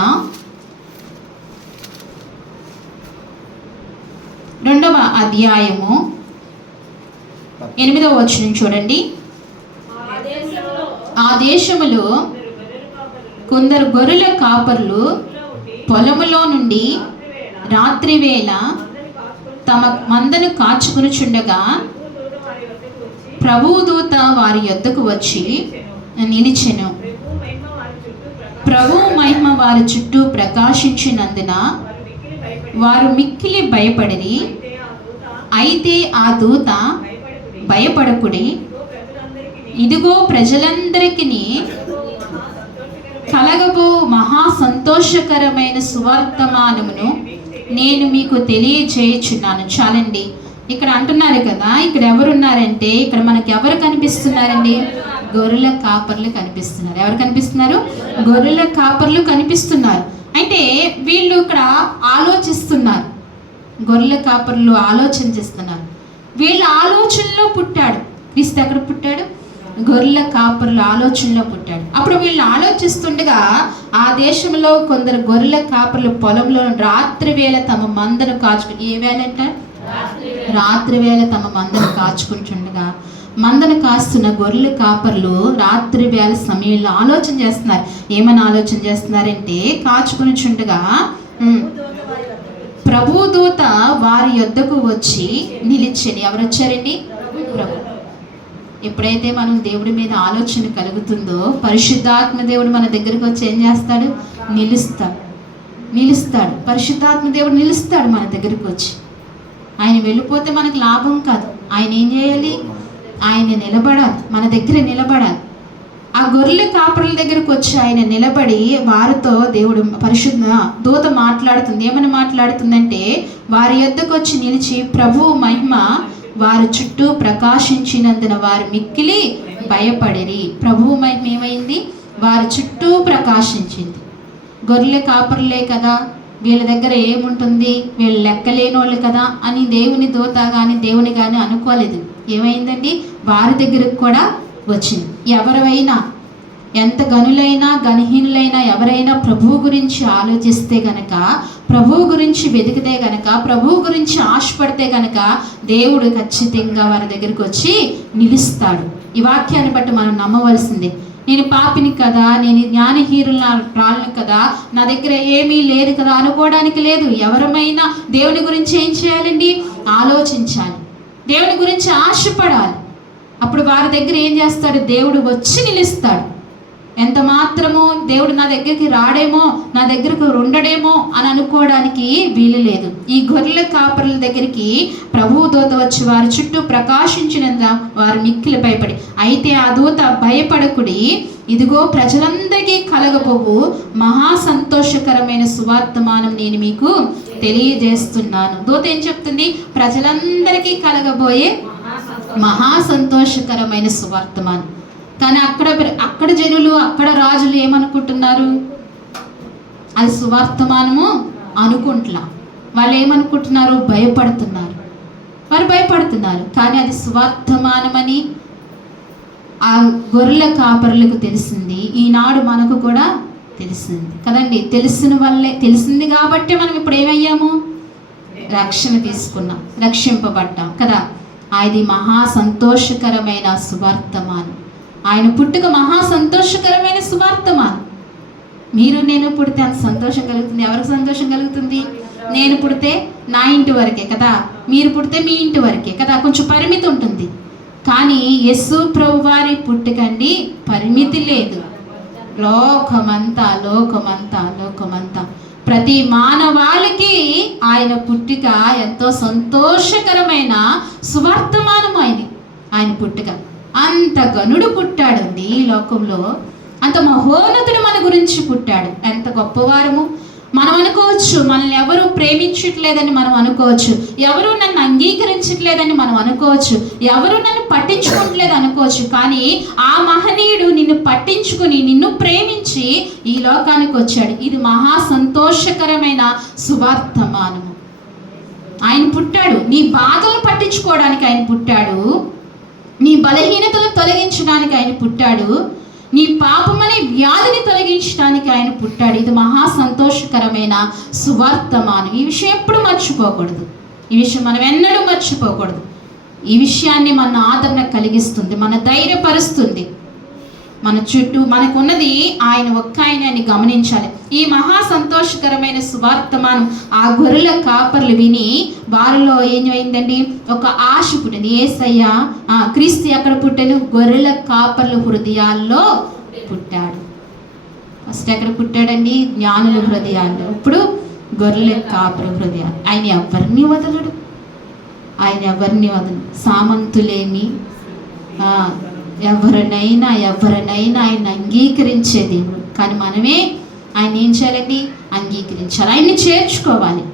2వ అధ్యాయము 8వ వచనం చూడండి. ఆ దేశములో కొందరు గొర్రెల కాపరులు పొలములో నుండి రాత్రి వేళ తమ మందను కాచుకొనుచుండగా ప్రభువు దూత వారి యొద్దకు వచ్చి నిలిచెను. ప్రభువు మహిమ వారి చుట్టూ ప్రకాశించినందున వారు మిక్కిలి భయపడిరి. అయితే ఆ దూత, భయపడకుడి, ఇదిగో ప్రజలందరికీ కలగబో మహా సంతోషకరమైన సువర్తమానమును నేను మీకు తెలియజేయుచున్నాను. చాలండి. ఇక్కడ అంటున్నారు కదా, ఇక్కడ ఎవరున్నారంటే, ఇక్కడ మనకి ఎవరు కనిపిస్తున్నారండి? గొర్రెల కాపర్లు కనిపిస్తున్నారు. ఎవరు కనిపిస్తున్నారు? గొర్రెల కాపర్లు కనిపిస్తున్నారు. అంటే వీళ్ళు ఇక్కడ ఆలోచిస్తున్నారు. గొర్రెల కాపర్లు ఆలోచన చేస్తున్నారు. వీళ్ళ ఆలోచనలో పుట్టాడు క్రీస్తు. ఎక్కడ పుట్టాడు? గొర్రెల కాపర్ల ఆలోచనలో పుట్టాడు. అప్పుడు వీళ్ళు ఆలోచిస్తుండగా ఆ దేశంలో కొందరు గొర్రెల కాపర్లు పొలంలో రాత్రి వేళ తమ మందను కాచుకుని, ఏ వేళ అంట? రాత్రి వేళ తమ మందను కాచుకుంటుండగా, మందను కాస్తున్న గొర్రెల కాపర్లు రాత్రి వేళ సమయంలో ఆలోచన చేస్తున్నారు. ఏమని ఆలోచన చేస్తున్నారంటే, కాచుకుని చుండగా ప్రభు దూత వారి యొద్దకు వచ్చి నిలిచెను. ఎవరు వచ్చారండి? ప్రభు. ఎప్పుడైతే మనం దేవుడి మీద ఆలోచన కలుగుతుందో, పరిశుద్ధాత్మ దేవుడు మన దగ్గరకు వచ్చి ఏం చేస్తాడు? నిలుస్తాడు. పరిశుద్ధాత్మ దేవుడు నిలుస్తాడు మన దగ్గరకు వచ్చి. ఆయన వెళ్ళిపోతే మనకు లాభం కాదు. ఆయన ఏం చేయాలి? ఆయన నిలబడాలి, మన దగ్గర నిలబడాలి. ఆ గొర్రెల కాపరుల దగ్గరకు వచ్చి ఆయన నిలబడి వారితో దేవుడు పరిశుద్ధ దూత మాట్లాడుతుంది. ఏమని మాట్లాడుతుందంటే, వారి యొద్దకు వచ్చి నిలిచి ప్రభువు మహిమ వారి చుట్టూ ప్రకాశించినందున వారు మిక్కిలి భయపడిరి. ప్రభువు మహిమ ఏమైంది? వారి చుట్టూ ప్రకాశించింది. గొర్రెల కాపరులే కదా, వీళ్ళ దగ్గర ఏముంటుంది, వీళ్ళు లెక్కలేని వాళ్ళు కదా అని దేవుని దూత కానీ దేవుని కానీ అనుకోలేదు. ఏమైందండి? వారి దగ్గరకు కూడా వచ్చింది. ఎవరైనా, ఎంత గనులైనా గణహీనులైనా ఎవరైనా ప్రభువు గురించి ఆలోచిస్తే గనక, ప్రభువు గురించి వెతికితే గనక, ప్రభువు గురించి ఆశపడితే గనక దేవుడు ఖచ్చితంగా వారి దగ్గరికి వచ్చి నిలుస్తాడు. ఈ వాక్యాన్ని బట్టి మనం నమ్మవలసిందే. నేను పాపిని కదా, నేను జ్ఞానహీనురాలను కదా, నా దగ్గర ఏమీ లేదు కదా అనుకోవడానికి లేదు. ఎవరమైనా దేవుని గురించి ఏం చేయాలండి? ఆలోచించాలి, దేవుని గురించి ఆశపడాలి. అప్పుడు వారి దగ్గర ఏం చేస్తాడు? దేవుడు వచ్చి నిలుస్తాడు. ఎంత మాత్రము దేవుడు నా దగ్గరికి రాడేమో, నా దగ్గరకు ఉండడేమో అని అనుకోవడానికి వీలు లేదు. ఈ గొర్రెల కాపరుల దగ్గరికి ప్రభువు దూత వచ్చి వారి చుట్టూ ప్రకాశించినంత వారు మిక్కిలి భయపడి, అయితే ఆ దూత, భయపడకుడి, ఇదిగో ప్రజలందరికీ కలగబోవు మహా సంతోషకరమైన సువార్తమానం నేను మీకు తెలియజేస్తున్నాను. దూత ఏం చెప్తుంది? ప్రజలందరికీ కలగబోయే మహా సంతోషకరమైన సువార్తమానం. కానీ అక్కడ జనులు, అక్కడ రాజులు ఏమనుకుంటున్నారు? అది సువార్తమానము అనుకుంటున్నా. వాళ్ళు ఏమనుకుంటున్నారు? భయపడుతున్నారు. వారు భయపడుతున్నారు. కానీ అది సువార్తమానమని ఆ గొర్రెల కాపరులకు తెలిసింది. ఈనాడు మనకు కూడా తెలిసింది కదండి. తెలిసింది కాబట్టి మనం ఇప్పుడు ఏమయ్యాము? రక్షణ తీసుకున్నాం, రక్షింపబడ్డాం కదా. అది మహా సంతోషకరమైన సువార్తమానం. ఆయన పుట్టుక మహా సంతోషకరమైన సువార్తమానం. మీరు నేను పుడితే అంత సంతోషం కలుగుతుంది. ఎవరికి సంతోషం కలుగుతుంది? నేను పుడితే నా ఇంటి వరకే కదా, మీరు పుడితే మీ ఇంటి వరకే కదా, కొంచెం పరిమితి ఉంటుంది. కానీ యేసు ప్రభు వారి పుట్టుకండి పరిమితి లేదు. లోకమంతా ప్రతి మానవాళికి ఆయన పుట్టుక ఎంతో సంతోషకరమైన సువార్తమానం. ఆయన పుట్టుక అంత గనుడు పుట్టాడండి ఈ లోకంలో. అంత మహోన్నతుడు మన గురించి పుట్టాడు. ఎంత గొప్పవారము మనం అనుకోవచ్చు. మనల్ని ఎవరు ప్రేమించట్లేదని మనం అనుకోవచ్చు, ఎవరు నన్ను అంగీకరించట్లేదని మనం అనుకోవచ్చు, ఎవరు నన్ను పట్టించుకోవట్లేదు అనుకోవచ్చు. కానీ ఆ మహనీయుడు నిన్ను పట్టించుకుని, నిన్ను ప్రేమించి ఈ లోకానికి వచ్చాడు. ఇది మహా సంతోషకరమైన సువార్తమానము. ఆయన పుట్టాడు నీ బాధలు పట్టించుకోవడానికి. ఆయన పుట్టాడు నీ బలహీనతలు తొలగించడానికి. ఆయన పుట్టాడు నీ పాపమనే వ్యాధిని తొలగించడానికి. ఆయన పుట్టాడు. ఇది మహా సంతోషకరమైన సువార్తమానం. ఈ విషయం ఎప్పుడు మర్చిపోకూడదు. ఈ విషయం మనం ఎన్నడూ మర్చిపోకూడదు. ఈ విషయాన్ని మన ఆదరణ కలిగిస్తుంది, మన ధైర్యపరుస్తుంది. మన చుట్టూ మనకున్నది ఆయన ఒక్క ఆయన అని గమనించాలి. ఈ మహా సంతోషకరమైన సువార్తమానం ఆ గొర్రెల కాపర్లు విని వారిలో ఏమైందండి, ఒక ఆశ పుట్టింది. యేసయ్య క్రీస్తు ఎక్కడ పుట్టాడు? గొర్రెల కాపర్ల హృదయాల్లో పుట్టాడు. ఫస్ట్ ఎక్కడ పుట్టాడండి? జ్ఞానుల హృదయాల్లో. ఇప్పుడు గొర్రెల కాపర హృదయాలు. ఆయన ఎవరిని వదలడు, ఆయన ఎవరిని వదలడు. సామంతులేమి ఎవరినైనా ఆయన అంగీకరించే దేవుడు. కానీ మనమే ఆయన ఏం చేయాలండి? అంగీకరించాలి, ఆయన్ని చేర్చుకోవాలి,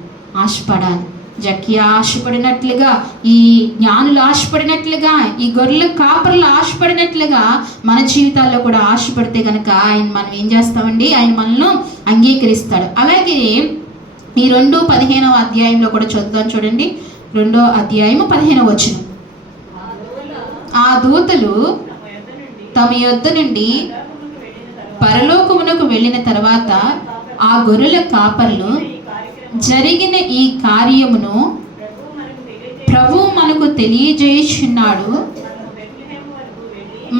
ఆశపడాలి. జక్కయ్య ఆశపడినట్లుగా, ఈ జ్ఞానులు ఆశపడినట్లుగా, ఈ గొర్రెల కాపర్లు ఆశపడినట్లుగా మన జీవితాల్లో కూడా ఆశపడితే కనుక ఆయన మనం ఏం చేస్తామండి? ఆయన మనల్ని అంగీకరిస్తాడు. అలాగే ఈ 2:15 అధ్యాయంలో కూడా చదువుతాం చూడండి. 2వ అధ్యాయము 15వ వచనం. ఆ దూతలు తమ యొద్ద నుండి పరలోకమునకు వెళ్ళిన తర్వాత ఆ గొర్రెల కాపర్లు జరిగిన ఈ కార్యమును ప్రభువు మనకు తెలియజేయుచున్నాడు.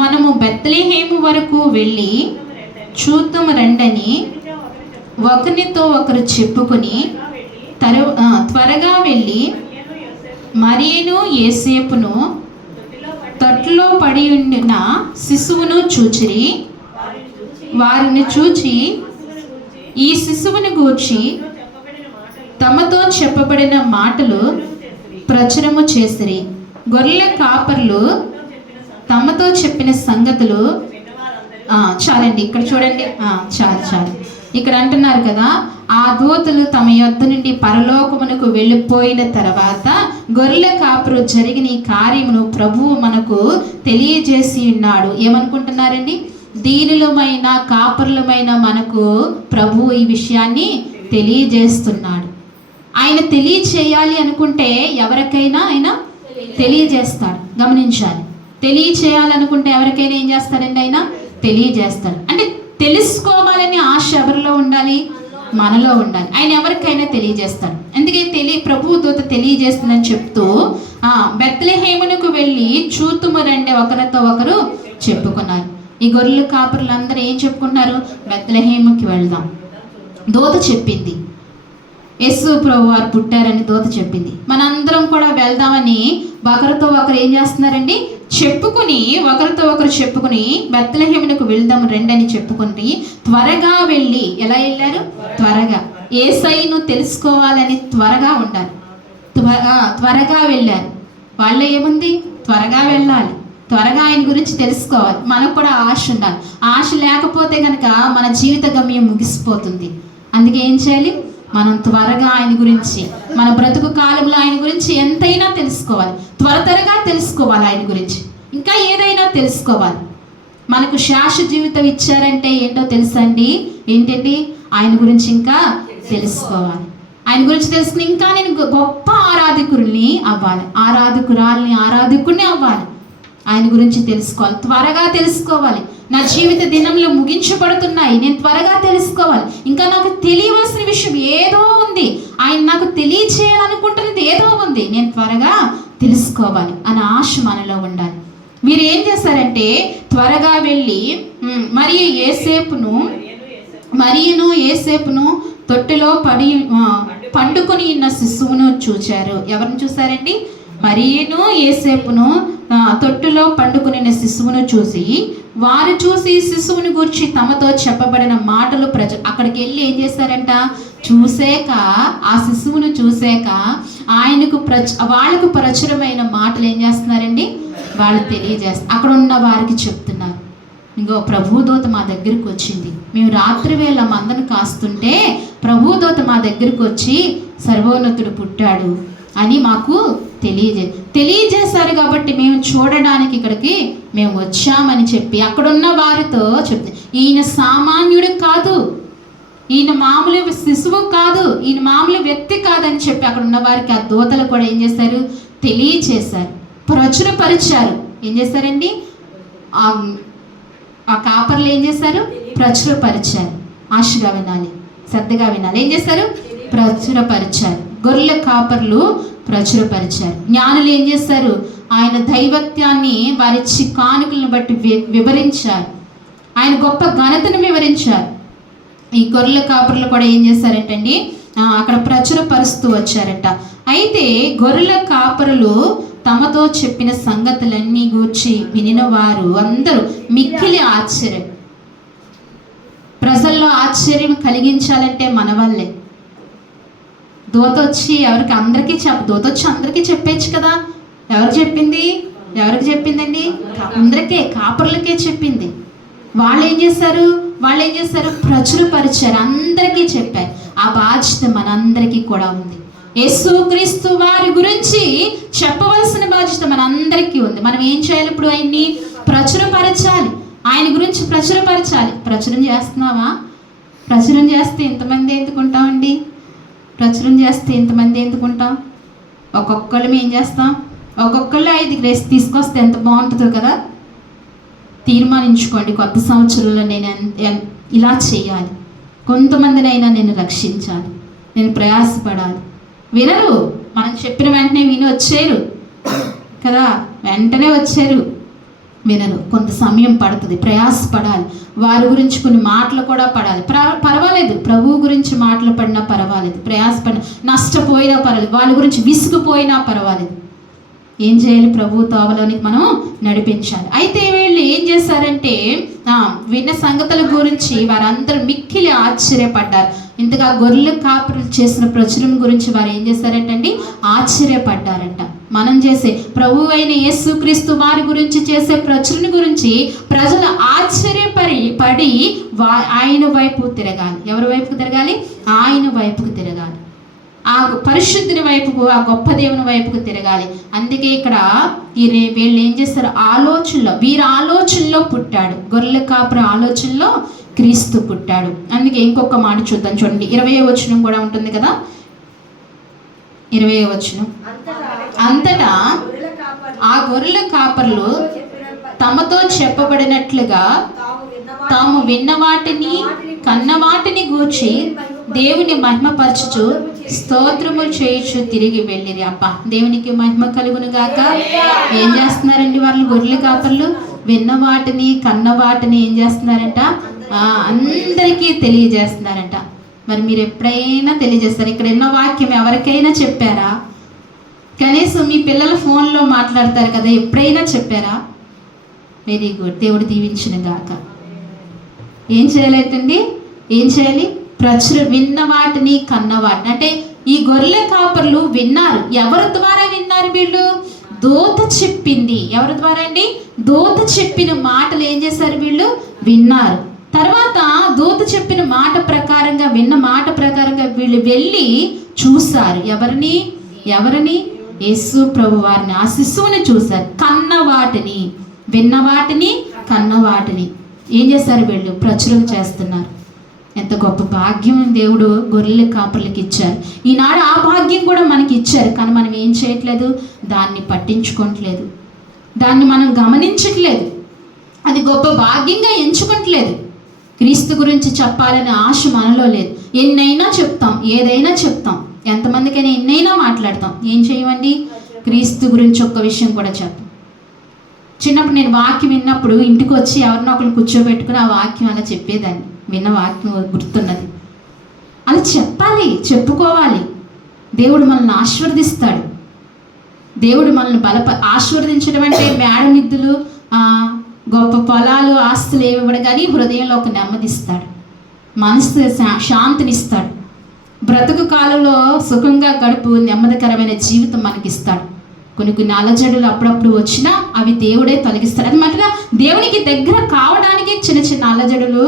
మనము బెత్లెహేము వరకు వెళ్ళి చూద్దాము రండని ఒకరితో ఒకరు చెప్పుకొని త్వరగా వెళ్ళి మరియను యేసేపును తొట్టులో పడి ఉండిన శిశువును చూచిరి. వారిని చూచి ఈ శిశువుని గూర్చి తమతో చెప్పబడిన మాటలు ప్రచురము చేసిరి. గొర్రెల కాపర్లు తమతో చెప్పిన సంగతులు చాలండి. ఇక్కడ చూడండి, చాలు. ఇక్కడ అంటున్నారు కదా, ఆ దూతలు తమ యొద్ద నుండి పరలోకమునకు వెళ్ళిపోయిన తర్వాత గొర్రెల కాపురు జరిగిన ఈ కార్యమును ప్రభువు మనకు తెలియజేసి ఉన్నాడు. ఏమనుకుంటున్నారండి? దీనులమైన కాపురులమైన మనకు ప్రభువు ఈ విషయాన్ని తెలియజేస్తున్నాడు. ఆయన తెలియచేయాలి అనుకుంటే ఎవరికైనా ఆయన తెలియజేస్తాడు. గమనించాలి, తెలియచేయాలనుకుంటే ఎవరికైనా ఏం చేస్తాడండి? ఆయన తెలియజేస్తాడు. అంటే తెలుసుకోవాలని ఆశ ఎవరిలో ఉండాలి? మనలో ఉండాలి. ఆయన ఎవరికైనా తెలియజేస్తాడు. అందుకే ప్రభు దూత తెలియజేస్తుందని చెప్తూ బెత్లెహేమునకు వెళ్ళి చూతుము రండి ఒకరితో ఒకరు చెప్పుకున్నారు. ఈ గొర్రెల కాపరులు అందరూ ఏం చెప్పుకున్నారు? బెత్లెహేముకి వెళ్దాం. దూత చెప్పింది, యేసు ప్రభు వారు పుట్టారని దూత చెప్పింది. మనందరం కూడా వెళ్దామని ఒకరితో ఒకరు ఏం చేస్తున్నారండి? ఒకరితో ఒకరు చెప్పుకుని బెత్లెహేమునకు వెళ్దాం రండని చెప్పుకుని త్వరగా వెళ్ళి, ఎలా వెళ్ళారు? త్వరగా. యేసయ్యను తెలుసుకోవాలని త్వరగా ఉండాలి, త్వరగా వెళ్ళారు. వాళ్ళు ఏముంది? త్వరగా వెళ్ళాలి, త్వరగా ఆయన గురించి తెలుసుకోవాలి. మనకు కూడా ఆశ ఉండాలి. ఆశ లేకపోతే కనుక మన జీవిత గమ్యం ముగిసిపోతుంది. అందుకే ఏం చేయాలి? మనం త్వరగా ఆయన గురించి, మన బ్రతుకు కాలంలో ఆయన గురించి ఎంతైనా తెలుసుకోవాలి, త్వరగా తెలుసుకోవాలి. ఆయన గురించి ఇంకా ఏదైనా తెలుసుకోవాలి. మనకు శాశ్వత జీవితం ఇచ్చారంటే ఏంటో తెలుసండి? ఏంటండి? ఆయన గురించి ఇంకా తెలుసుకోవాలి. ఆయన గురించి తెలుసుకుని ఇంకా నేను గొప్ప ఆరాధకుడిని అవ్వాలి, ఆరాధకుడిని అవ్వాలి. ఆయన గురించి తెలుసుకోవాలి, త్వరగా తెలుసుకోవాలి. నా జీవిత దినంలో ముగించబడుతున్నాయి, నేను త్వరగా తెలుసుకోవాలి. ఇంకా నాకు తెలియవలసిన విషయం ఏదో ఉంది, ఆయన నాకు తెలియచేయాలనుకుంటున్నది ఏదో ఉంది, నేను త్వరగా తెలుసుకోవాలి అనే ఆశ మనలో ఉండాలి. మీరు ఏం చేస్తారంటే త్వరగా వెళ్ళి మరియును యేసేపును తొట్టిలో పండుకొని ఉన్న శిశువును చూచారు. ఎవరిని చూసారండి? మరియును యేసేపును తొట్టులో పండుకునిన శిశువును చూసి వారు చూసి శిశువుని గురించి తమతో చెప్పబడిన మాటలు అక్కడికి వెళ్ళి ఏం చేశారంట? చూసాక, ఆ శిశువును చూసాక ఆయనకు వాళ్ళకు ప్రచురమైన మాటలు ఏం చేస్తున్నారండి? వాళ్ళు తెలియజేస్తారు. అక్కడ ఉన్న వారికి చెప్తున్నారు, ఇంకో ప్రభుదూత మా దగ్గరికి వచ్చింది, మేము రాత్రి వేళ మందను కాస్తుంటే ప్రభుదూత మా దగ్గరికి వచ్చి సర్వోన్నతుడు పుట్టాడు అని మాకు తెలియజేశారు కాబట్టి మేము చూడడానికి ఇక్కడికి మేము వచ్చామని చెప్పి అక్కడున్న వారితో చెప్తే, ఈయన సామాన్యుడు కాదు, ఈయన మామూలు శిశువు కాదు, ఈయన మామూలు వ్యక్తి కాదని చెప్పి అక్కడ ఉన్న వారికి ఆ దూతలు కూడా ఏం చేశారు? తెలియచేశారు, ప్రచురపరిచారు. ఏం చేశారండి? ఆ కాపర్లు ఏం చేశారు? ప్రచురపరిచారు. ఆశగా వినాలి, శ్రద్ధగా వినాలి. ఏం చేశారు? ప్రచురపరిచారు. గొర్రెల కాపర్లు ప్రచురపరిచారు. జ్ఞానులు ఏం చేశారు? ఆయన దైవత్యాన్ని వారిచ్చి కానుకలను బట్టి వివరించారు. ఆయన గొప్ప ఘనతను వివరించారు. ఈ గొర్రెల కాపరులు కూడా ఏం చేశారంటండి, అక్కడ ప్రచురపరుస్తూ వచ్చారట. అయితే గొర్రెల కాపరులు తమతో చెప్పిన సంగతులన్నీ గూర్చి వినిన వారు అందరూ మిక్కిలి ఆశ్చర్యం. ప్రజల్లో ఆశ్చర్యం కలిగించాలంటే మన వల్లే. దూత వచ్చి దూత వచ్చి అందరికీ చెప్పేచ్చు కదా. ఎవరికి చెప్పిందండి? అందరికీ, కాపరులకే చెప్పింది. వాళ్ళు ఏం చేశారు? ప్రచురపరిచారు, అందరికీ చెప్పారు. ఆ బాధ్యత మనందరికీ కూడా ఉంది. యేసుక్రీస్తు వారి గురించి చెప్పవలసిన బాధ్యత మనందరికీ ఉంది. మనం ఏం చేయాలి? ఇప్పుడు ఆయన్ని ప్రచురపరచాలి, ఆయన గురించి ప్రచురపరచాలి. ప్రచురం చేస్తున్నావా? ప్రచురం చేస్తే ఎంతమంది ఎందుకుంటామండి? ఒక్కొక్కళ్ళు ఏం చేస్తాం? ఒక్కొక్కళ్ళు 5 గ్రేస్ తీసుకొస్తే ఎంత బాగుంటుందో కదా. తీర్మానించుకోండి, కొత్త సంవత్సరంలో నేను ఇలా చేయాలి, కొంతమందినైనా నేను రక్షించాలి, నేను ప్రయాసపడాలి. వినరు, మనం చెప్పిన వెంటనే విని వచ్చారు కదా, వెంటనే వచ్చారు. వినరు, కొంత సమయం పడుతుంది, ప్రయాసపడాలి. వారి గురించి కొన్ని మాటలు కూడా పడాలి. పర్వాలేదు, ప్రభువు గురించి మాటలు పడినా పర్వాలేదు, ప్రయాసపడినా, నష్టపోయినా పర్వాలేదు, వాళ్ళ గురించి విసుగుపోయినా పర్వాలేదు. ఏం చేయాలి? ప్రభు తోవలోనికి మనం నడిపించాలి. అయితే వీళ్ళు ఏం చేశారంటే, విన్న సంగతుల గురించి వారందరూ మిక్కిలి ఆశ్చర్యపడ్డారు. ఇంతగా గొర్రెల కాపరులు చేసిన ప్రచురం గురించి వారు ఏం చేశారంటండి? ఆశ్చర్యపడ్డారంట. మనం చేసే ప్రభు అయిన యేసుక్రీస్తు వారి గురించి చేసే ప్రచురణ గురించి ప్రజలు ఆశ్చర్యపడి ఆయన వైపు తిరగాలి. ఎవరి వైపుకు తిరగాలి? ఆయన వైపుకు తిరగాలి. ఆ పరిశుద్ధుని వైపుకు, ఆ గొప్ప దేవుని వైపుకు తిరగాలి. అందుకే ఇక్కడ వీళ్ళు ఏం చేస్తారు? వీరి ఆలోచనలో పుట్టాడు. గొర్రెల కాపుర ఆలోచనలో క్రీస్తు పుట్టాడు. అందుకే ఇంకొక మాట చూద్దాం, చూడండి. 20వ వచనం కూడా ఉంటుంది కదా. 20వ వచనం, అంతటా ఆ గొర్రెల కాపర్లు తమతో చెప్పబడినట్లుగా తాము విన్న వాటిని, కన్న వాటిని గూర్చి దేవుని మహిమపరచుచు స్తోత్రములు చేయుచు తిరిగి వెళ్ళిరి. అబ్బా, దేవునికి మహిమ కలుగును గాక. ఏం చేస్తున్నారండి వాళ్ళు? గొర్రెల కాపర్లు విన్న వాటిని, కన్న వాటిని ఏం చేస్తున్నారంట? అందరికీ తెలియజేస్తున్నారంట. మరి మీరు ఎప్పుడైనా తెలియజేస్తారు? ఇక్కడ ఎన్నో వాక్యం ఎవరికైనా చెప్పారా? కనీసం మీ పిల్లల ఫోన్లో మాట్లాడతారు కదా, ఎప్పుడైనా చెప్పారా? వెరీ గుడ్, దేవుడు దీవించిన గాక. ఏం చేయాలంటండి? ఏం చేయాలి? విన్న వాటిని, కన్న వాటిని. అంటే ఈ గొర్రెల కాపర్లు విన్నారు. ఎవరి ద్వారా విన్నారు వీళ్ళు? దూత చెప్పింది. ఎవరి ద్వారా అండి? దూత చెప్పిన మాటలు ఏం చేశారు వీళ్ళు? విన్నారు. తర్వాత దూత చెప్పిన మాట ప్రకారంగా, విన్న మాట ప్రకారంగా వీళ్ళు వెళ్ళి చూశారు. ఎవరిని? యేసు ప్రభు వారిని, ఆ శిశువుని చూశారు. కన్న వాటిని, విన్న వాటిని, కన్న వాటిని ఏం చేశారు వీళ్ళు? ప్రచురం చేస్తున్నారు. ఎంత గొప్ప భాగ్యం దేవుడు గొర్రెల కాపర్లకి ఇచ్చారు. ఈనాడు ఆ భాగ్యం కూడా మనకి ఇచ్చారు. కానీ మనం ఏం చేయట్లేదు? దాన్ని పట్టించుకోవట్లేదు, దాన్ని మనం గమనించట్లేదు, అది గొప్ప భాగ్యంగా ఎంచుకోవట్లేదు. క్రీస్తు గురించి చెప్పాలనే ఆశ మనలో లేదు. ఎన్నైనా చెప్తాం, ఏదైనా చెప్తాం, ఎంతమందికైనా ఎన్నైనా మాట్లాడతాం. ఏం చేయమండి? క్రీస్తు గురించి ఒక్క విషయం కూడా చెప్పం. చిన్నప్పుడు నేను వాక్యం విన్నప్పుడు ఇంటికి వచ్చి ఎవరినో ఒకరిని కూర్చోబెట్టుకుని ఆ వాక్యం అలా చెప్పేదాన్ని. విన్న వాక్యం గుర్తున్నది. అలా చెప్పాలి, చెప్పుకోవాలి. దేవుడు మనల్ని ఆశీర్వదిస్తాడు. దేవుడు మనల్ని ఆశీర్వదించడం అంటే మేడ మిద్దులు, గొప్ప పొలాలు, ఆస్తులు ఏమి ఇవ్వడు, కానీ హృదయంలో ఒక నెమ్మదిస్తాడు, మనసు శాంతినిస్తాడు. బ్రతుకు కాలంలో సుఖంగా గడుపు నెమ్మదికరమైన జీవితం మనకిస్తాడు. కొన్ని అలజడులు అప్పుడప్పుడు వచ్చినా అవి దేవుడే తొలగిస్తాడు. అది మళ్ళీ దేవునికి దగ్గర కావడానికి చిన్న అలజడులు,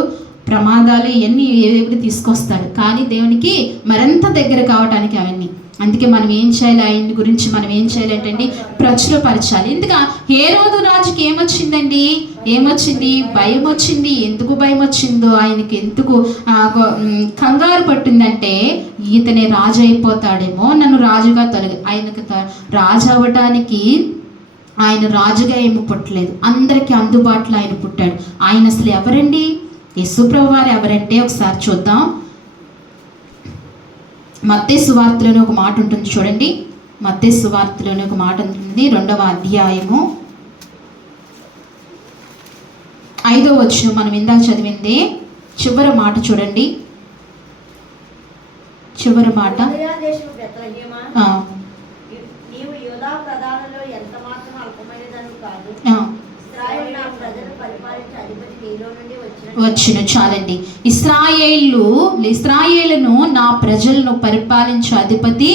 ప్రమాదాలు ఇవన్నీ దేవుడు తీసుకొస్తాడు. కానీ దేవునికి మరింత దగ్గర కావడానికి అవన్నీ. అందుకే మనం ఏం చేయాలి? ఆయన గురించి మనం ఏం చేయాలంటే ప్రచురపరచాలి. ఎందుకు హేరోదు రాజుకి ఏమొచ్చిందండి? భయం వచ్చింది. ఎందుకు భయం వచ్చిందో, ఆయనకి ఎందుకు కంగారు పట్టిందంటే, ఈతనే రాజు అయిపోతాడేమో, నన్ను రాజుగా ఆయనకు రాజు అవ్వడానికి ఆయన రాజుగా ఏమి పుట్టలేదు, అందరికీ అందుబాటులో ఆయన పుట్టాడు. ఆయన అసలు ఎవరండి? యేసుప్రభు వారు ఎవరంటే ఒకసారి చూద్దాం. మత్తయి సువార్తలోని ఒక మాట ఉంటుంది, చూడండి. మత్తయి సువార్తలోని ఒక మాట ఉంటుంది, 2వ అధ్యాయము 5వ వచనం మనం ఇందాక చదివింది చివరి మాట చూడండి. చివరి మాట, వచ్చిన చాలండి. ఇశ్రాయేలును నా ప్రజలను పరిపాలించే అధిపతి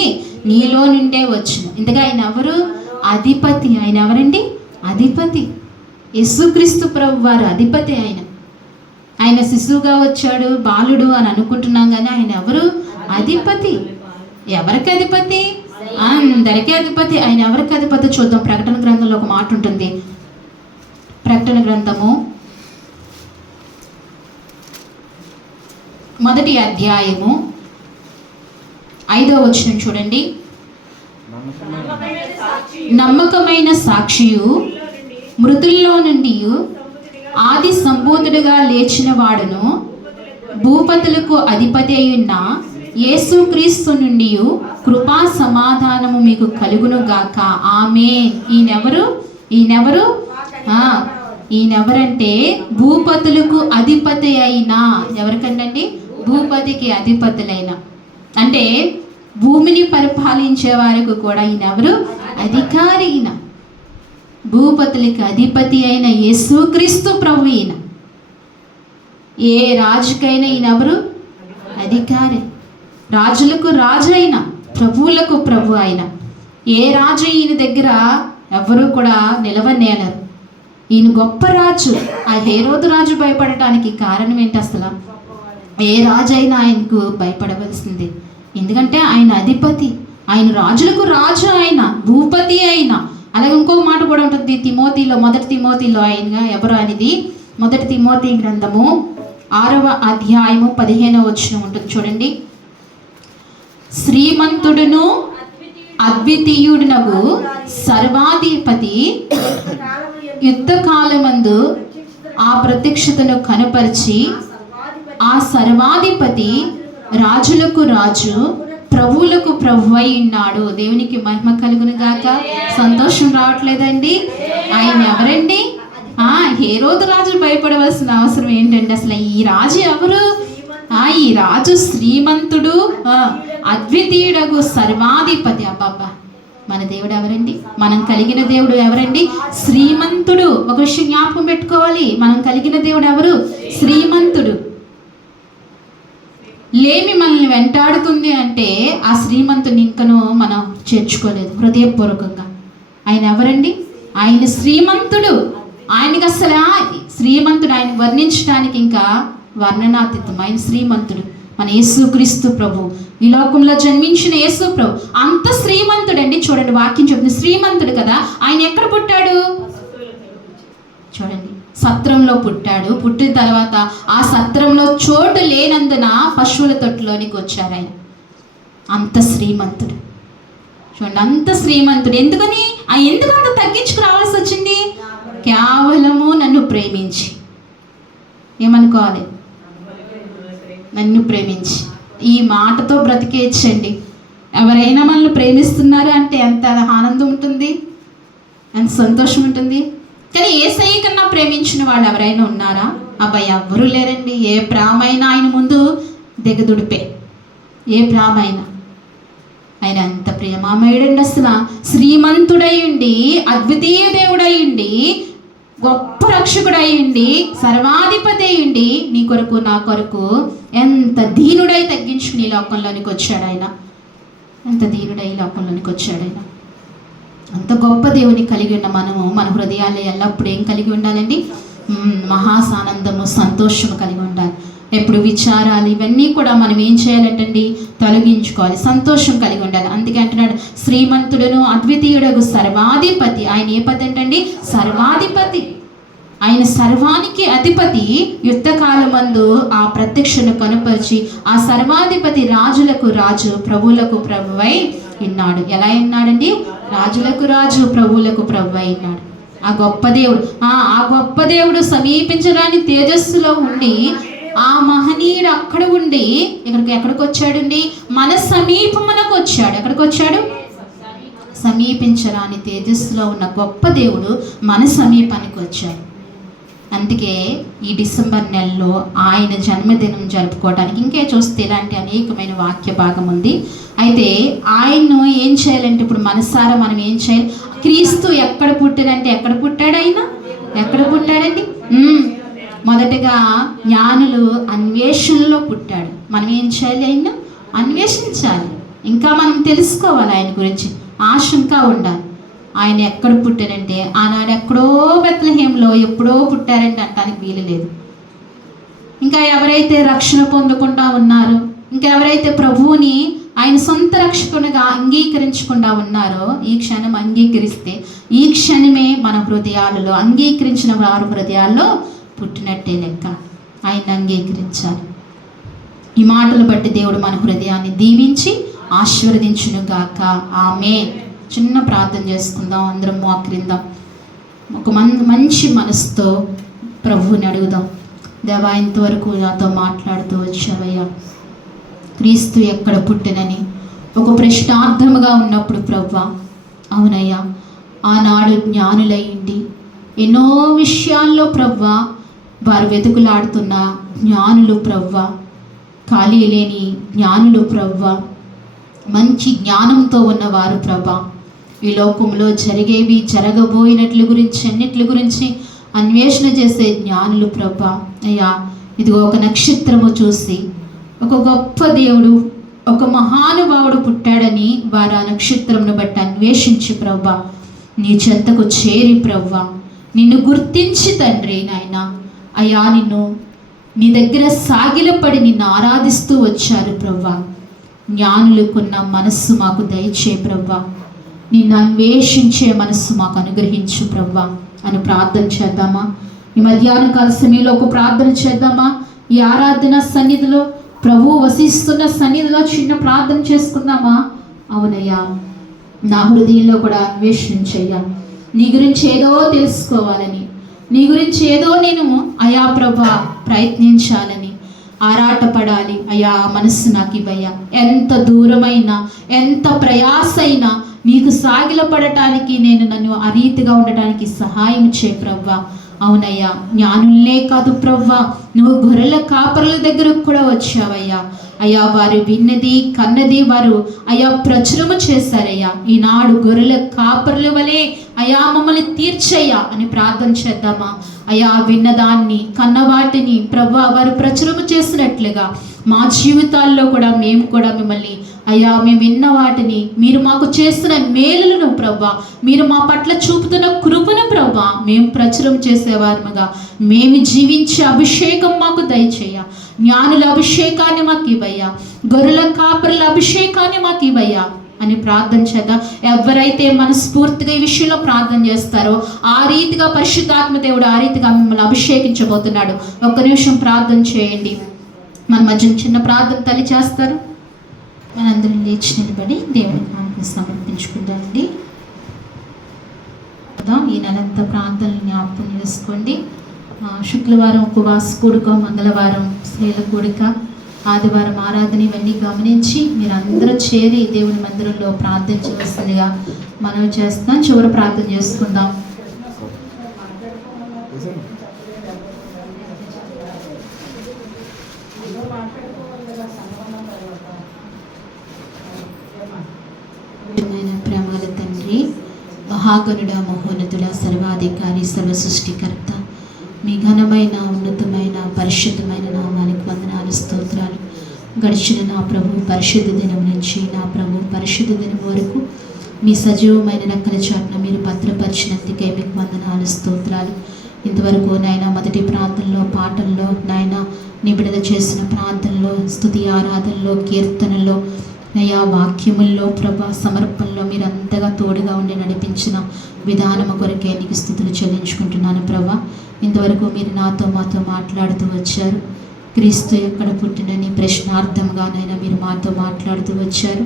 నీలో నుండే వచ్చును. ఇంతగా ఆయన ఎవరు? అధిపతి. ఆయన ఎవరండి? అధిపతి. యేసుక్రీస్తు ప్రభు వారు అధిపతి. ఆయన శిశువుగా వచ్చాడు, బాలుడు అని అనుకుంటున్నాం, కానీ ఆయన ఎవరు? అధిపతి. ఎవరికి అధిపతి? అందరికీ అధిపతి. ఆయన ఎవరికి అధిపతి చూద్దాం. ప్రకటన గ్రంథంలో ఒక మాట ఉంటుంది. ప్రకటన గ్రంథము 1వ అధ్యాయము 5వ వచనం చూడండి. నమ్మకమైన సాక్షియు, మృతుల్లో నుండి ఆది సంబోధుడుగా లేచిన వాడును, భూపతులకు అధిపతి అయిన యేసుక్రీస్తు నుండి కృపా సమాధానము మీకు కలుగును గాక. ఆమేన్. ఈయనెవరంటే భూపతులకు అధిపతి అయిన, ఎవరికంటండి? భూపతికి అధిపతులైన, అంటే భూమిని పరిపాలించే వారికి కూడా ఈయనెవరు? అధికారి. ఈయన భూపతులకి అధిపతి అయిన యేసుక్రీస్తు ప్రభు. ఈయన ఏ రాజుకైనా ఈయనెవరు? అధికారి. రాజులకు రాజు అయిన, ప్రభువులకు ప్రభు అయిన. ఏ రాజు ఈయన దగ్గర ఎవరు కూడా నిలవనేలరు. ఈయన గొప్ప రాజు. ఆ హేరోదు రాజు భయపడటానికి కారణం ఏంటి? అసలు ఏ రాజు అయినా ఆయనకు భయపడవలసింది. ఎందుకంటే ఆయన అధిపతి, ఆయన రాజులకు రాజు, ఆయన భూపతి అయిన. అలాగే ఇంకో మాట కూడా ఉంటుంది తిమోతిలో, 1 తిమోతిలో ఆయన ఎవరు అనేది 1 తిమోతి గ్రంథము 6వ అధ్యాయము 15వ వచనం ఉంటుంది చూడండి. శ్రీమంతుడును అద్వితీయుడునగు సర్వాధిపతి యుద్ధకాలమందు ఆ ప్రత్యక్షతను కనపరిచి, ఆ సర్వాధిపతి రాజులకు రాజు, ప్రభువులకు ప్రభు అయి ఉన్నాడు. దేవునికి మహిమ కలుగును గాక. సంతోషం రావట్లేదండి? ఆయన ఎవరండి? హేరోదు రాజు భయపడవలసిన అవసరం ఏంటండి? అసలు ఈ రాజు ఎవరు? ఈ రాజు శ్రీమంతుడు, అద్వితీయుడగు సర్వాధిపతి. అబ్బాబ్బా, మన దేవుడు ఎవరండి? మనం కలిగిన దేవుడు ఎవరండి? శ్రీమంతుడు. ఒక విషయం జ్ఞాపకం పెట్టుకోవాలి, మనం కలిగిన దేవుడు ఎవరు? శ్రీమంతుడు. లేమి మనల్ని వెంటాడుతుంది అంటే ఆ శ్రీమంతుని ఇంకను మనం చేర్చుకోలేదు హృదయపూర్వకంగా. ఆయన ఎవరండి? ఆయన శ్రీమంతుడు. ఆయనకి అసలు శ్రీమంతుడు, ఆయన వర్ణించడానికి ఇంకా వర్ణనాతీతం. ఆయన శ్రీమంతుడు. మన యేసుక్రీస్తు ప్రభు, ఈ లోకంలో జన్మించిన యేసు ప్రభు అంత శ్రీమంతుడండి. చూడండి, వాక్యం చెప్తుంది శ్రీమంతుడు కదా. ఆయన ఎక్కడ పుట్టాడు? చూడండి, సత్రంలో పుట్టాడు. పుట్టిన తర్వాత ఆ సత్రంలో చోటు లేనందున పశువుల తొట్టులోనికి వచ్చారు ఆయన. అంత శ్రీమంతుడు. చూడండి, అంత శ్రీమంతుడు. ఎందుకని? ఎందుకు అంత తగ్గించుకు రావాల్సి వచ్చింది? కేవలము నన్ను ప్రేమించి. ఏమనుకోవాలి? నన్ను ప్రేమించి. ఈ మాటతో బ్రతికేయచ్చండి. ఎవరైనా మనల్ని ప్రేమిస్తున్నారు అంటే ఎంత ఆనందం ఉంటుంది, ఎంత సంతోషం ఉంటుంది. కానీ యేసయ్య కన్నా ప్రేమించిన వాళ్ళు ఎవరైనా ఉన్నారా? అబ్బాయి ఎవ్వరూ లేరండి. ఏ ప్రేమైనా ఆయన ముందు దిగదుడిపే. ఏ ప్రేమైనా ఆయన అంత ప్రేమామయుడండి. అసలు శ్రీమంతుడై ఉండి, అద్వితీయ దేవుడై ఉండి, గొప్ప రక్షకుడై ఉండి, సర్వాధిపతి అయి ఉండి, నీ కొరకు నా కొరకు ఎంత దీనుడై తగ్గించుకుని ఈ లోకంలోనికి వచ్చాడు ఆయన. ఎంత దీనుడై ఈ లోకంలోనికి వచ్చాడు ఆయన. అంత గొప్ప దేవుని కలిగి ఉన్న మనము మన హృదయాల్లో ఎల్లప్పుడూ ఏం కలిగి ఉండాలండి? మహాసానందము, సంతోషము కలిగి ఉండాలి. ఎప్పుడు విచారాలు ఇవన్నీ కూడా మనం ఏం చేయాలంటండి? తొలగించుకోవాలి. సంతోషం కలిగి ఉండాలి. అందుకే అంటున్నాడు శ్రీమంతుడును అద్వితీయుడగు సర్వాధిపతి. ఆయన ఏ పది అంటండి? సర్వాధిపతి. ఆయన సర్వానికి అధిపతి. యుద్ధకాలమందు ఆ ప్రత్యక్షను కనుపరిచి, ఆ సర్వాధిపతి రాజులకు రాజు, ప్రభువులకు ప్రభువై ఉన్నాడు. ఎలా ఉన్నాడండి? రాజులకు రాజు, ప్రభువులకు ప్రభువై ఉన్నాడు. ఆ గొప్ప దేవుడు, ఆ గొప్ప దేవుడు సమీపించడానికి తేజస్సులో ఉండి, ఆ మహనీయుడు అక్కడ ఉండి ఎక్కడికి వచ్చాడండి? మన సమీపమునకు వచ్చాడు. ఎక్కడికి వచ్చాడు? సమీపించరాని తేజస్సులో ఉన్న గొప్ప దేవుడు మన సమీపానికి వచ్చాడు. అందుకే ఈ డిసెంబర్ నెలలో ఆయన జన్మదినం జరుపుకోవడానికి ఇంకే చూస్తే ఇలాంటి అనేకమైన వాక్య భాగం ఉంది. అయితే ఆయన్ను ఏం చేయాలంటే ఇప్పుడు మనసారా మనం ఏం చేయాలి? క్రీస్తు ఎక్కడ పుట్టాడంటే ఎక్కడ పుట్టాడు? ఆయన ఎక్కడ పుట్టాడండి? మొదటగా జ్ఞానులు అన్వేషణలో పుట్టాడు. మనం ఏం చేయాలి? ఆయన్ను అన్వేషించాలి, ఇంకా మనం తెలుసుకోవాలి, ఆయన గురించి ఆశ ఇంకా ఉండాలి. ఆయన ఎక్కడ పుట్టారంటే ఆనాడు ఎక్కడో బెత్లెహేంలో ఎప్పుడో పుట్టారంటే అంటానికి వీలు లేదు. ఇంకా ఎవరైతే రక్షణ పొందకుండా ఉన్నారో, ఇంకా ఎవరైతే ప్రభువుని ఆయన సొంత రక్షకునిగా అంగీకరించకుండా ఉన్నారో, ఈ క్షణం అంగీకరిస్తే ఈ క్షణమే మన హృదయాలలో, అంగీకరించిన వారి హృదయాల్లో పుట్టినట్టే లెక్క. ఆయన అంగీకరించాలి. ఈ మాటలు బట్టి దేవుడు మన హృదయాన్ని దీవించి ఆశీర్వదించునుగాక. ఆమేన్. చిన్న ప్రార్థన చేసుకుందాం, అందరం మోకరిద్దాం. ఒక మంచి మనసుతో ప్రభువుని అడుగుదాం. దేవా, ఇంతవరకు నాతో మాట్లాడుతూ వచ్చావయ్యా, క్రీస్తు ఎక్కడ పుట్టినని ఒక ప్రశ్నార్థముగా ఉన్నప్పుడు ప్రభువా, అవునయ్యా, ఆనాడు జ్ఞానులయ్యింది ఎన్నో విషయాల్లో ప్రభువా వారు వెతుకులాడుతున్న జ్ఞానులు ప్రభువా, ఖాళీ లేని జ్ఞానులు ప్రభువా, మంచి జ్ఞానంతో ఉన్నవారు ప్రభా, ఈ లోకంలో జరిగేవి జరగబోయినట్లు గురించి అన్నిటి గురించి అన్వేషణ చేసే జ్ఞానులు ప్రభా. అయ్యా, ఇదిగో ఒక నక్షత్రము చూసి ఒక గొప్ప దేవుడు, ఒక మహానుభావుడు పుట్టాడని వారు ఆ నక్షత్రమును బట్టి అన్వేషించి ప్రభా నీ చెంతకు చేరి ప్రభా నిన్ను గుర్తించి తండ్రి నాయన, అయ్యా నిన్ను నీ దగ్గర సాగిలపడి నిన్ను ఆరాధిస్తూ వచ్చారు ప్రభా. జ్ఞానులకున్న మనస్సు మాకు దయచే ప్రభా, నిన్ను అన్వేషించే మనస్సు మాకు అనుగ్రహించు ప్రభా అని ప్రార్థన చేద్దామా? ఈ మధ్యాహ్న కాల సమయంలో ఒక ప్రార్థన చేద్దామా? ఈ ఆరాధన సన్నిధిలో, ప్రభు వసిస్తున్న సన్నిధిలో చిన్న ప్రార్థన చేసుకుందామా? అవునయ్యా, నా హృదయంలో కూడా అన్వేషించయ్యా, నీ గురించి ఏదో తెలుసుకోవాలని, నీ గురించి ఏదో నేను అయా ప్రభా ప్రయత్నించాలని, ఆరాటపడాలి. అయ్యా, మనస్సు నాకు ఇవ్వయ్యా. ఎంత దూరమైనా, ఎంత ప్రయాసైనా నీకు సాగిలపడటానికి, నేను నన్ను ఆ రీతిగా ఉండటానికి సహాయం చే ప్రవ్వా. అవునయ్యా, జ్ఞానులనే కాదు ప్రవ్వా, నువ్వు గొర్రెల కాపరుల దగ్గరకు కూడా వచ్చావయ్యా. అయ్యా, వారు విన్నది కన్నది వారు అయ్యా ప్రచురము చేశారయ్యా. ఈనాడు గొర్రెల కాపరుల వలె అయ్యా మమ్మల్ని తీర్చయ్యా అని ప్రార్థన చేద్దామా? అయ్యా, విన్నదాన్ని కన్నవాటిని ప్రభా వారు ప్రచురము చేసినట్లుగా మా జీవితాల్లో కూడా మేము కూడా మిమ్మల్ని అయ్యా, మేము విన్న వాటిని, మీరు మాకు చేస్తున్న మేలులను ప్రభా, మీరు మా పట్ల చూపుతున్న కృపను ప్రభా మేము ప్రచురం చేసేవారముగా మేము జీవించే అభిషేకం మాకు దయచేయ. జ్ఞానుల అభిషేకాన్ని మాకు ఇవ్వయ్యా, గొర్రెల కాపరుల అభిషేకాన్ని మాకు ఇవ్వయ్యా అని ప్రార్థన చేద్దాం. ఎవరైతే మనస్ఫూర్తిగా ఈ విషయంలో ప్రార్థన చేస్తారో ఆ రీతిగా పరిశుద్ధాత్మ దేవుడు ఆ రీతిగా మిమ్మల్ని అభిషేకించబోతున్నాడు. ఒక్క నిమిషం ప్రార్థన చేయండి. మన మధ్య చిన్న ప్రార్థన తల్లి చేస్తారు. మనందరం లేచి నిలబడి దేవునికి నామమున సమర్పించుకుందామండి. ఈ నెలంతా ప్రార్థనలు జ్ఞాపకం చేసుకోండి. శుక్రవారం ఉపవాస కూడిక, మంగళవారం స్త్రీల కూడిక, ఆదివారం ఆరాధన, ఇవన్నీ గమనించి మీరు అందరూ చేరి దేవుని మందిరంలో ప్రార్థించవలసిందిగా మనం చేస్తాం. చివరి ప్రార్థన చేసుకుందాం. ప్రేమల తండ్రి, మహాగణుడ, మహోన్నతుడ, సర్వాధికారి, సర్వ సృష్టికర్త, మీ ఘనమైన ఉన్నతమైన పరిశుద్ధమైన నామానికి వందనాలు, స్తోత్రాలు. గడిచిన నా ప్రభు పరిశుద్ధ దినం నుంచి నా ప్రభు పరిశుద్ధ దినం వరకు మీ సజీవమైన రెక్కల చాటున మీరు భద్రపరిచినందుకే మీకు వందనాలు, స్తోత్రాలు. ఇంతవరకు నాయన మొదటి ప్రార్థనలో, పాటల్లో నాయన నిబిడత చేసిన ప్రార్థనలో, స్తుతి ఆరాధనలో, కీర్తనలో, అయ్యా వాక్యముల్లో, ప్రభా సమర్పణలో మీరు అంతగా తోడుగా ఉండి నడిపించిన విధానము కొరకే నీకు స్తుతులు చెల్లించుకుంటున్నాను ప్రభా. ఇంతవరకు మీరు నాతో మాతో మాట్లాడుతూ వచ్చారు. క్రీస్తు ఎక్కడ పుట్టినని ప్రశ్నార్థంగానైనా మీరు మాతో మాట్లాడుతూ వచ్చారు.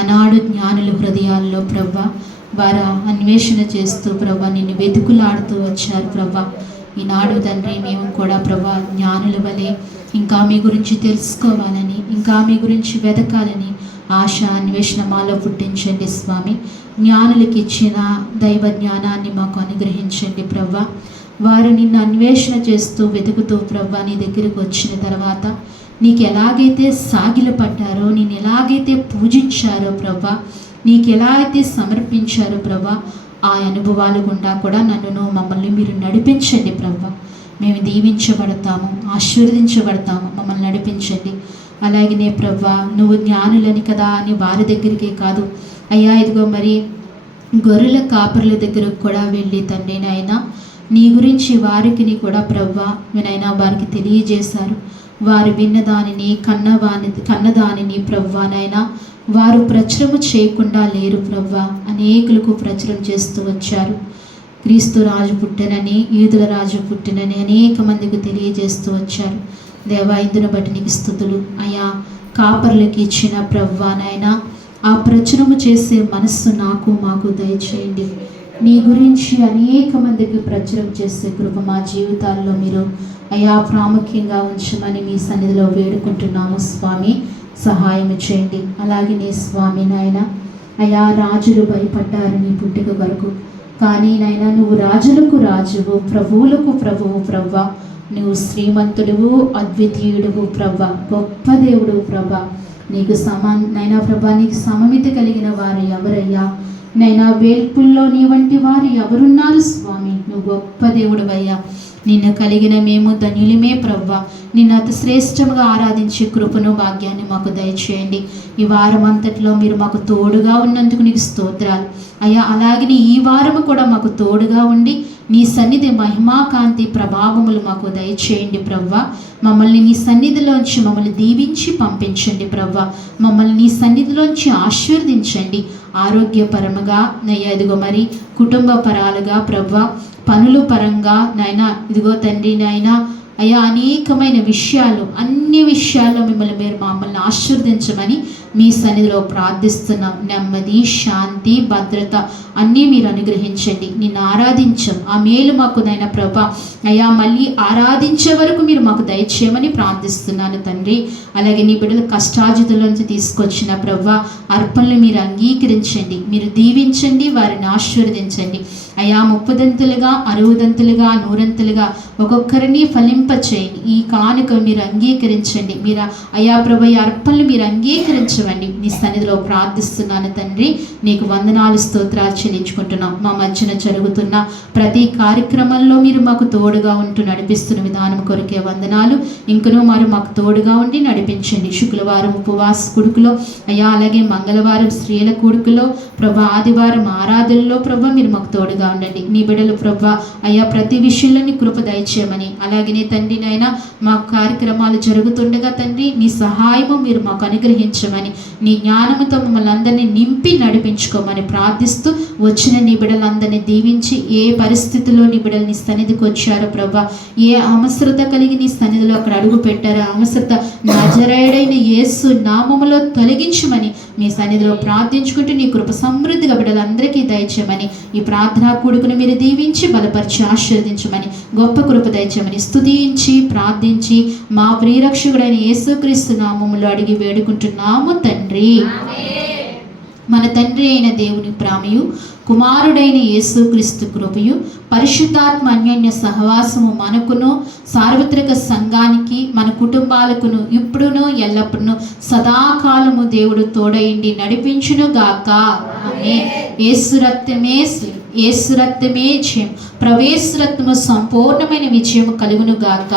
ఆనాడు జ్ఞానుల హృదయాల్లో ప్రభా వారు అన్వేషణ చేస్తూ ప్రభా నిన్ను వెతుకులాడుతూ వచ్చారు ప్రభా. ఈనాడు తండ్రి మేము కూడా ప్రభా జ్ఞానుల వలె ఇంకా మీ గురించి తెలుసుకోవాలని, ఇంకా మీ గురించి వెతకాలని ఆశ, అన్వేషణ మాలో పుట్టించండి స్వామి. జ్ఞానులకి ఇచ్చిన దైవ జ్ఞానాన్ని మాకు అనుగ్రహించండి ప్రభా. వారు నిన్ను అన్వేషణ చేస్తూ వెతుకుతూ ప్రభా నీ దగ్గరికి వచ్చిన తర్వాత నీకు ఎలాగైతే సాగిలపడ్డారో, నేను ఎలాగైతే పూజించారో ప్రభా, నీకు ఎలా అయితే సమర్పించారో ప్రభా, ఆ అనుభవాలు గుండా కూడా నన్ను మమ్మల్ని మీరు నడిపించండి ప్రభా. మేము దీవించబడతాము, ఆశీర్వదించబడతాము, మమ్మల్ని నడిపించండి. అలాగనే ప్రభా నువ్వు జ్ఞానులని కదా అని వారి దగ్గరికే కాదు అయ్యా, ఇదిగో మరి గొర్రెల కాపర్ల దగ్గరకు కూడా వెళ్ళి తండ్రి నాయన నీ గురించి వారికి కూడా ప్రభా వినైనా వారికి తెలియజేశారు. వారు విన్నదానిని కన్నదానిని ప్రభా నాయన వారు ప్రచురము చేయకుండా లేరు ప్రభా, అనేకులకు ప్రచురం చేస్తూ వచ్చారు. క్రీస్తు రాజు పుట్టెనని, యూదుల రాజు పుట్టెనని అనేక మందికి తెలియజేస్తూ వచ్చారు. దేవా ఇందును బట్టి నీకు స్తుతులు అయ్యా. కాపర్లకి ఇచ్చిన ప్రభా నాయన ఆ ప్రచురము చేసే మనస్సు నాకు మాకు దయచేయండి. నీ గురించి అనేక మందికి ప్రచురం చేసే కృప మా జీవితాల్లో మీరు అయ్యా ప్రాముఖ్యంగా ఉంచమని మీ సన్నిధిలో వేడుకుంటున్నాము స్వామి. సహాయం చేయండి. అలాగే నీ స్వామి నాయన అయ్యా రాజులు భయపడ్డారు నీ పుట్టుక కొరకు, కానీ నాయన నువ్వు రాజులకు రాజువు, ప్రభువులకు ప్రభువు ప్రవ్వా. నువ్వు శ్రీమంతుడువు, అద్వితీయుడువు ప్రభా, గొప్ప దేవుడు ప్రభా. నీకు నైనా ప్రభా నీకు సమమితి కలిగిన వారు ఎవరయ్యా? నైనా వేల్పుల్లో నీ వంటి వారు ఎవరున్నారు స్వామి? నువ్వు గొప్ప దేవుడువయ్యా. నిన్ను కలిగిన మేము ధన్యులమే ప్రవ్వా. నిన్ను అతి శ్రేష్టముగా ఆరాధించే కృపను భాగ్యాన్ని మాకు దయచేయండి. ఈ వారం అంతటిలో మీరు మాకు తోడుగా ఉన్నందుకు నీకు స్తోత్రాలు అయ్యా. అలాగే ఈ వారము కూడా మాకు తోడుగా ఉండి నీ సన్నిధి మహిమాకాంతి ప్రభావములు మాకు దయచేయండి ప్రవ్వా. మమ్మల్ని నీ సన్నిధిలోంచి మమ్మల్ని దీవించి పంపించండి ప్రవ్వా. మమ్మల్ని నీ సన్నిధిలోంచి ఆశీర్వదించండి. ఆరోగ్యపరముగా నయ్యా ఇదిగో మరి కుటుంబ పరాలుగా ప్రవ్వా, పనుల పరంగా నాయన ఇదిగో తండ్రి నాయన అయ్యా అనేకమైన విషయాలు, అన్ని విషయాల్లో మమ్మల్ని ఆశీర్వదించమని మీ సన్నిధిలో ప్రార్థిస్తున్నాం. నెమ్మది, శాంతి, భద్రత అన్నీ మీరు అనుగ్రహించండి. నిన్ను ఆరాధించాం, ఆ మేలు మాకు నైనా ప్రభా అయ్యా మళ్ళీ ఆరాధించే వరకు మీరు మాకు దయచేయమని ప్రార్థిస్తున్నాను తండ్రి. అలాగే నీ బిడ్డలు కష్టాజితులోంచి తీసుకొచ్చిన ప్రభా అర్పణలు మీరు అంగీకరించండి, మీరు దీవించండి, వారిని ఆశీర్వదించండి అయ్యా. 30 60 100 ఒక్కొక్కరిని ఫలింపచేయండి. ఈ కానుక మీరు అంగీకరించండి. మీరు అయ్యా ప్రభు అర్పణలు మీరు అంగీకరించండి. నీ సన్నిధిలో ప్రార్థిస్తున్నాను తండ్రి. నీకు వందనాలు, స్తోత్రాలు చెల్లించుకుంటున్నాం. మా మధ్యన జరుగుతున్న ప్రతి కార్యక్రమంలో మీరు మాకు తోడుగా ఉంటూ నడిపిస్తున్న విధానం కొరకే వందనాలు. ఇంకనూ మరి మాకు తోడుగా ఉండి నడిపించండి. శుక్రవారం ఉపవాస కుడుకులో అయ్యా, అలాగే మంగళవారం స్త్రీల కూడుకులో ప్రభా, ఆదివారం ఆరాధనలో ప్రభా మీరు మాకు తోడుగా ఉండండి. నీ బిడ్డలు ప్రభా అయ్యా ప్రతి విషయంలో నీ కృప దయచేయమని, అలాగనే తండ్రి నాయన మా కార్యక్రమాలు జరుగుతుండగా తండ్రి నీ సహాయము మీరు మాకు అనుగ్రహించమని, నీ జ్ఞానముతో మమ్మల్ని అందరినీ నింపి నడిపించుకోమని ప్రార్థిస్తూ వచ్చిన నీ బిడ్డలందరినీ దీవించి, ఏ పరిస్థితుల్లో నీ బిడ్డలు నీ సన్నిధికి వచ్చారో ప్రభా, ఏ అవసరత కలిగి నీ సన్నిధిలో అక్కడ అడుగు పెట్టారో అవసరత నజరేయుడైన యేసు నామములో తొలగించమని మీ సన్నిధిలో ప్రార్థించుకుంటూ నీ కృప సమృద్ధిగా బిడ్డలందరికీ దయచేయమని, ఈ ప్రార్థనా కూడుకుని మీరు దీవించి బలపరిచి ఆశీర్వదించమని, గొప్ప కృప దయచేయమని స్తుతించి ప్రార్థించి మా ప్రియరక్షకుడైన యేసుక్రీస్తు నామములో అడిగి వేడుకుంటున్నాము తండ్రి. మన తండ్రి అయిన దేవుని ప్రేమయు, కుమారుడైన యేసుక్రీస్తు కృపయు, పరిశుద్ధాత్మ అన్యోన్య సహవాసము మనకును సార్వత్రిక సంఘానికి మన కుటుంబాలకును ఇప్పుడును ఎల్లప్పుడూ సదాకాలము దేవుడు తోడైండి నడిపించును గాక. ఆమేన్. యేసు రక్తమే యేసు రక్తమే జయం, ప్రవేశ రక్తము సంపూర్ణమైన విజయము కలుగును గాక.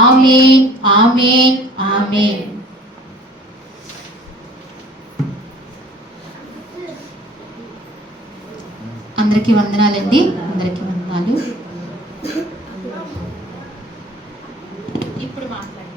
ఆమేన్, ఆమేన్, ఆమేన్. అందరికీ వందనాలండి. అందరికీ వందనాలు. ఇప్పుడు మాట్లాడండి.